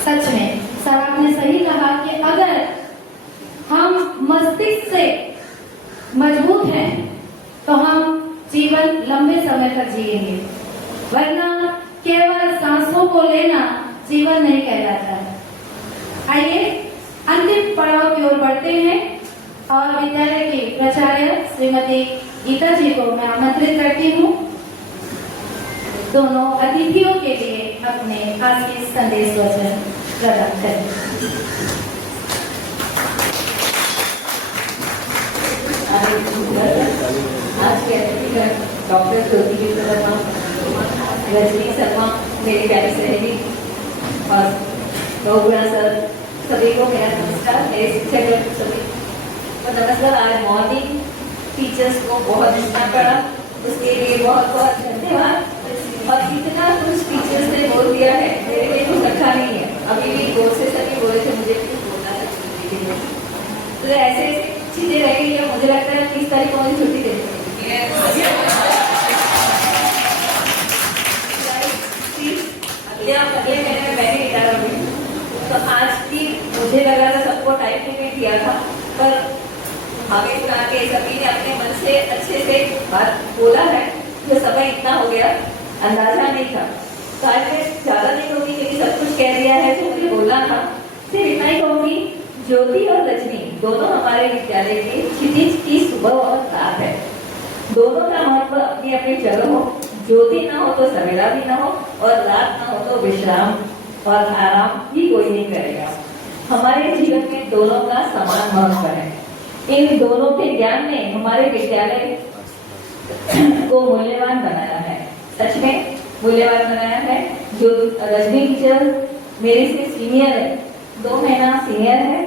सच में सर आपने सही कहा कि अगर हम मस्तिष्क से मजबूत हैं तो हम जीवन लंबे समय तक जिएंगे, वरना केवल सांसों को लेना जीवन नहीं कहलाता है। आइए अंतिम पड़ाव की ओर बढ़ते हैं और विद्यालय की प्राचार्य श्रीमती गीता जी को मैं आमंत्रित करती हूँ दोनों अतिथियों के लिए अपने आज के संदेश वचन प्रदान करें। आज के अतिथि डॉक्टर ज्योति शर्मा, रजनी शर्मा मेरी प्यारी सहेली और बहुगुणा सर, सभी को मेरा नमस्कार। मेरे शिक्षक सभी को नमस्कार। आज मॉर्निंग टीचर्स को बहुत अच्छा पड़ा, उसके लिए बहुत बहुत धन्यवाद। और इतना कुछ टीचर्स ने बोल दिया है, मेरे लिए कुछ रखा नहीं है। अभी भी बोल से सभी बोले थे मुझे कुछ बोलना है, तो ऐसे चीजें रह गई है। मुझे लगता है 30 तारीख को मुझे छुट्टी दे अगले महीने में मैंने रिटायर हुई, तो आज की किया था, पर हमेशा के सभी ने अपने मन से अच्छे से बात बोला है। जो समय इतना हो गया अंदाजा नहीं था, शायद मैं ज्यादा नहीं कहूँगी क्योंकि सब कुछ कह दिया है जो मुझे बोलना था। सिर्फ इतना ही कहूँगी, ज्योति और रजनी दोनों हमारे विद्यालय के क्षितिज की सुबह और रात है। दोनों का महत्व अपनी अपनी जगह हो। ज्योति ना हो तो सवेरा भी ना हो, और रात ना हो तो विश्राम और आराम भी कोई नहीं करेगा। हमारे जीवन में दोनों का समान महत्व है। इन दोनों के ज्ञान ने हमारे विद्यालय को मूल्यवान बनाया है, सच में मूल्यवान बनाया है। जो रजनी टीचर मेरे से सीनियर है, 2 महीना सीनियर है,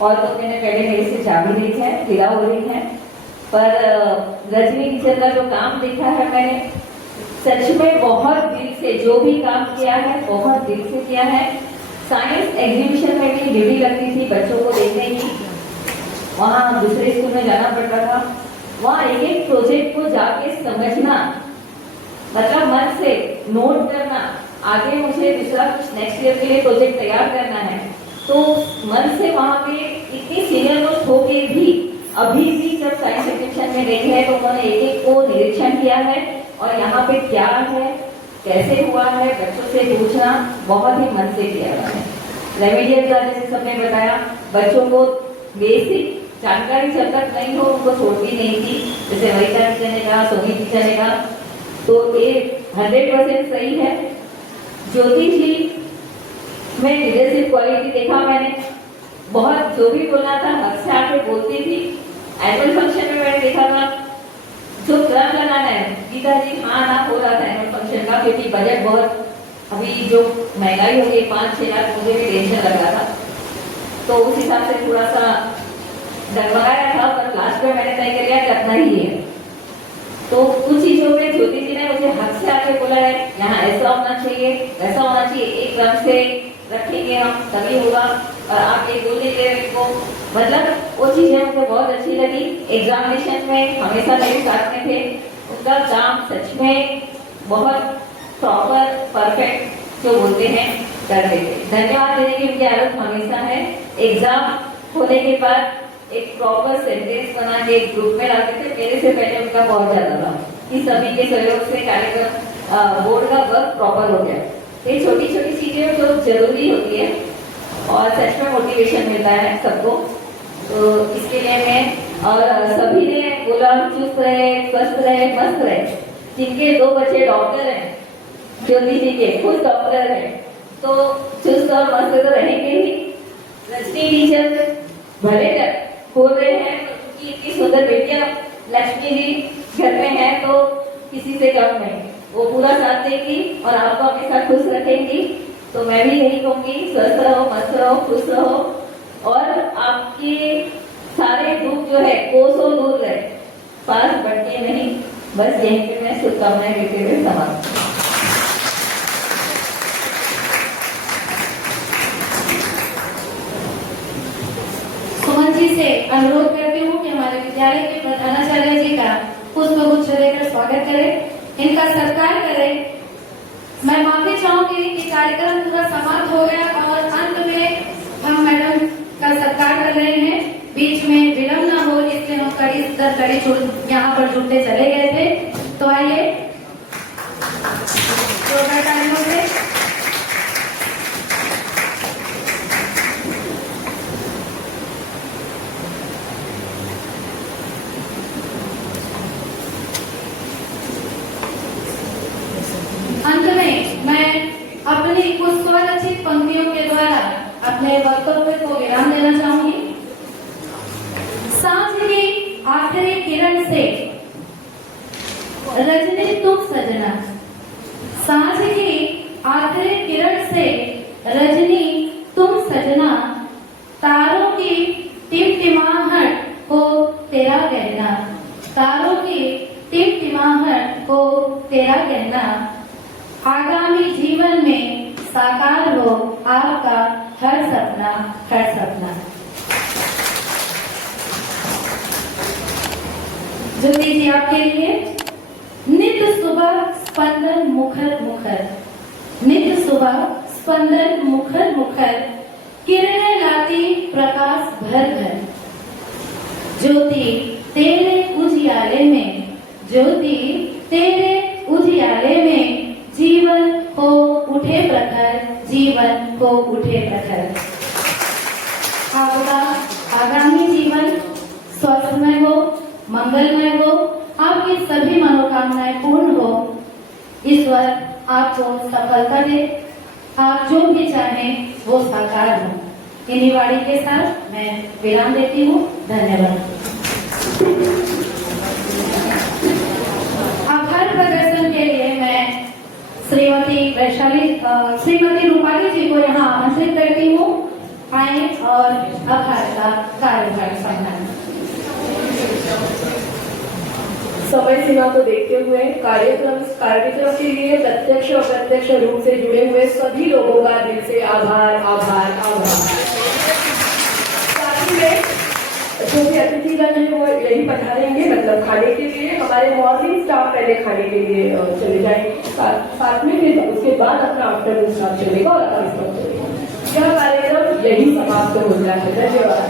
और 2 महीने पहले मेरे से जा भी रही है, विदा हो रही है। पर रजनी टीचर का जो काम देखा है मैंने, सच में बहुत दिल से जो भी काम किया है बहुत दिल से किया है। साइंस एग्जीबिशन में भी ड्यूटी लगती थी बच्चों को देखने की, वहाँ दूसरे स्कूल में जाना पड़ता था, वहाँ एक एक प्रोजेक्ट को जाके समझना, मतलब मन से नोट करना, आगे मुझे दूसरा कुछ नेक्स्ट ईयर के लिए प्रोजेक्ट तैयार करना है, तो मन से वहाँ पे इतनी सीनियर नोट होके भी अभी भी जब साइंस एग्जीबिशन में गई है तो उन्होंने एक एक को निरीक्षण किया है, और यहाँ पे क्या है कैसे हुआ है बच्चों से पूछना बहुत ही मन से किया है। रेमेडियल का जैसे सबने बताया, बच्चों को बेसिक जानकारी जब तक नहीं हो उनको छोड़ती नहीं थी, जैसे वरिता टीचर ने कहा, सोनी टीचर ने कहा, तो ये 100% सही है। ज्योति जी में लीडरशिप क्वालिटी देखा मैंने, बहुत जो भी बोलना था हक से आके बोलती थी। एनुअल फंक्शन में मैंने देखा था जो क्रम लगाना है, गीता जी हाँ ना हो रहा था एनुअल फंक्शन का, क्योंकि बजट बहुत अभी जो महंगाई हो गई 5-6 लाख, मुझे भी टेंशन लग रहा था, तो उस हिसाब से थोड़ा सा डगमगाया था, पर लास्ट में मैंने तय कर लिया करना ही है। तो कुछ चीजों में ज्योति जी ने मुझे हक से आके बोला है, यहाँ ऐसा होना चाहिए वैसा होना चाहिए, एक क्रम से रखेंगे हम तभी होगा, और आप ये बोल नहीं रहे को, मतलब वो चीजें मुझे बहुत अच्छी लगी। एग्जामिनेशन में हमेशा मेरे साथ में थे, उनका काम सच में बहुत प्रॉपर परफेक्ट जो बोलते हैं करते थे। धन्यवाद देने की उनकी आदत हमेशा है। एग्जाम होने के बाद एक प्रॉपर सेंटेंस बना के एक ग्रुप में लाते थे, मेरे से पहले उनका बहुत ज्यादा था कि सभी के सहयोग से कार्यक्रम बोर्ड का वर्क प्रॉपर हो गया। ये छोटी छोटी चीजें जो जरूरी होती है और सच में मोटिवेशन मिलता है सबको, तो इसके लिए मैं और सभी ने बोला चुस्त रहे, स्वस्थ रहे, मस्त रहे। जिनके 2 बच्चे डॉक्टर हैं, ज्योति जी के खुद डॉक्टर हैं, तो चुस्त और मस्त तो रहेंगे ही। रजनी टीचर भले बोल रहे हैं कि इतनी सुंदर बेटियां लक्ष्मी जी घर में है तो किसी से कम नहीं, वो पूरा साथ देगी और आपको हमेशा खुश रखेंगी। तो मैं भी यही कहूंगी, स्वस्थ रहो, मस्त रहो, खुश रहो, और आपके सारे दुख जो है कोसों दूर रहे, पास बढ़ते नहीं। बस यहीं पे मैं शुभकामनाएं देते हुए समाप्त। सुमन जी से अनुरोध करती हूँ कि हमारे विद्यालय के प्रधानाचार्य जी का पुष्पगुच्छ देकर स्वागत करें, इनका सत्कार करें। मैं माफी चाहूंगी कि कार्यक्रम पूरा समाप्त हो गया और अंत में हम मैडम का सत्कार कर रहे हैं, बीच में विलम्ब न हो इसलिए हम कड़ी यहाँ पर जुटते चले गए थे। तो आइए से अंत में मैं अपनी कुछ स्वरचित पंक्तियों के द्वारा अपने वक्तव्य को विराम देना चाहूंगी। सांझ की आखिरी किरण से रजनी तुम सजना, सांझ की आखिरी किरण से रजनी तुम सजना, तारों की टिमटिमाहट को तेरा कहना, तारों की टिमटिमाहट को तेरा कहना, आगामी जीवन में साकार हो आपका हर सपना, हर सपना। ज्योति जी आपके लिए नित्य सुबह स्पंदन मुखर मुखर, नित्य सुबह स्पंदन मुखर मुखर, किरणें लाती प्रकाश भर घर घर। ज्योति तेरे उजियाले में, ज्योति तेरे उजियाले में, जीवन को उठे प्रखर, जीवन को उठे प्रखर। आपका आगामी जीवन स्वस्थमय हो, मंगलमय हो, आपकी सभी मनोकामनाएं पूर्ण हो। ईश्वर आपको सफलता दे, आप जो भी चाहें वो साकार हो। इन्हीं वाणी के साथ मैं विराम देती हूँ। धन्यवाद। आभार प्रदर्शन के लिए मैं श्रीमती रूपाली जी को यहाँ आमंत्रित करती हूँ। आए और आभार का कार्यभार संभालें। समय सीमा को देखते हुए कार्यक्रम के लिए प्रत्यक्ष और अप्रत्यक्ष रूप से जुड़े हुए सभी लोगों का दिल से आभार आभार आभार। साथ ही में जो भी अतिथिगण है वो यही पधारेंगे, मतलब खाने के लिए। हमारे मॉर्निंग स्टाफ पहले खाने के लिए चले जाएंगे, साथ में फिर उसके बाद अपना आफ्टरनून स्टाफ चलेगा और स्टाफ चलेगा। यह कार्यक्रम यही समाप्त हो जाता है। धन्यवाद।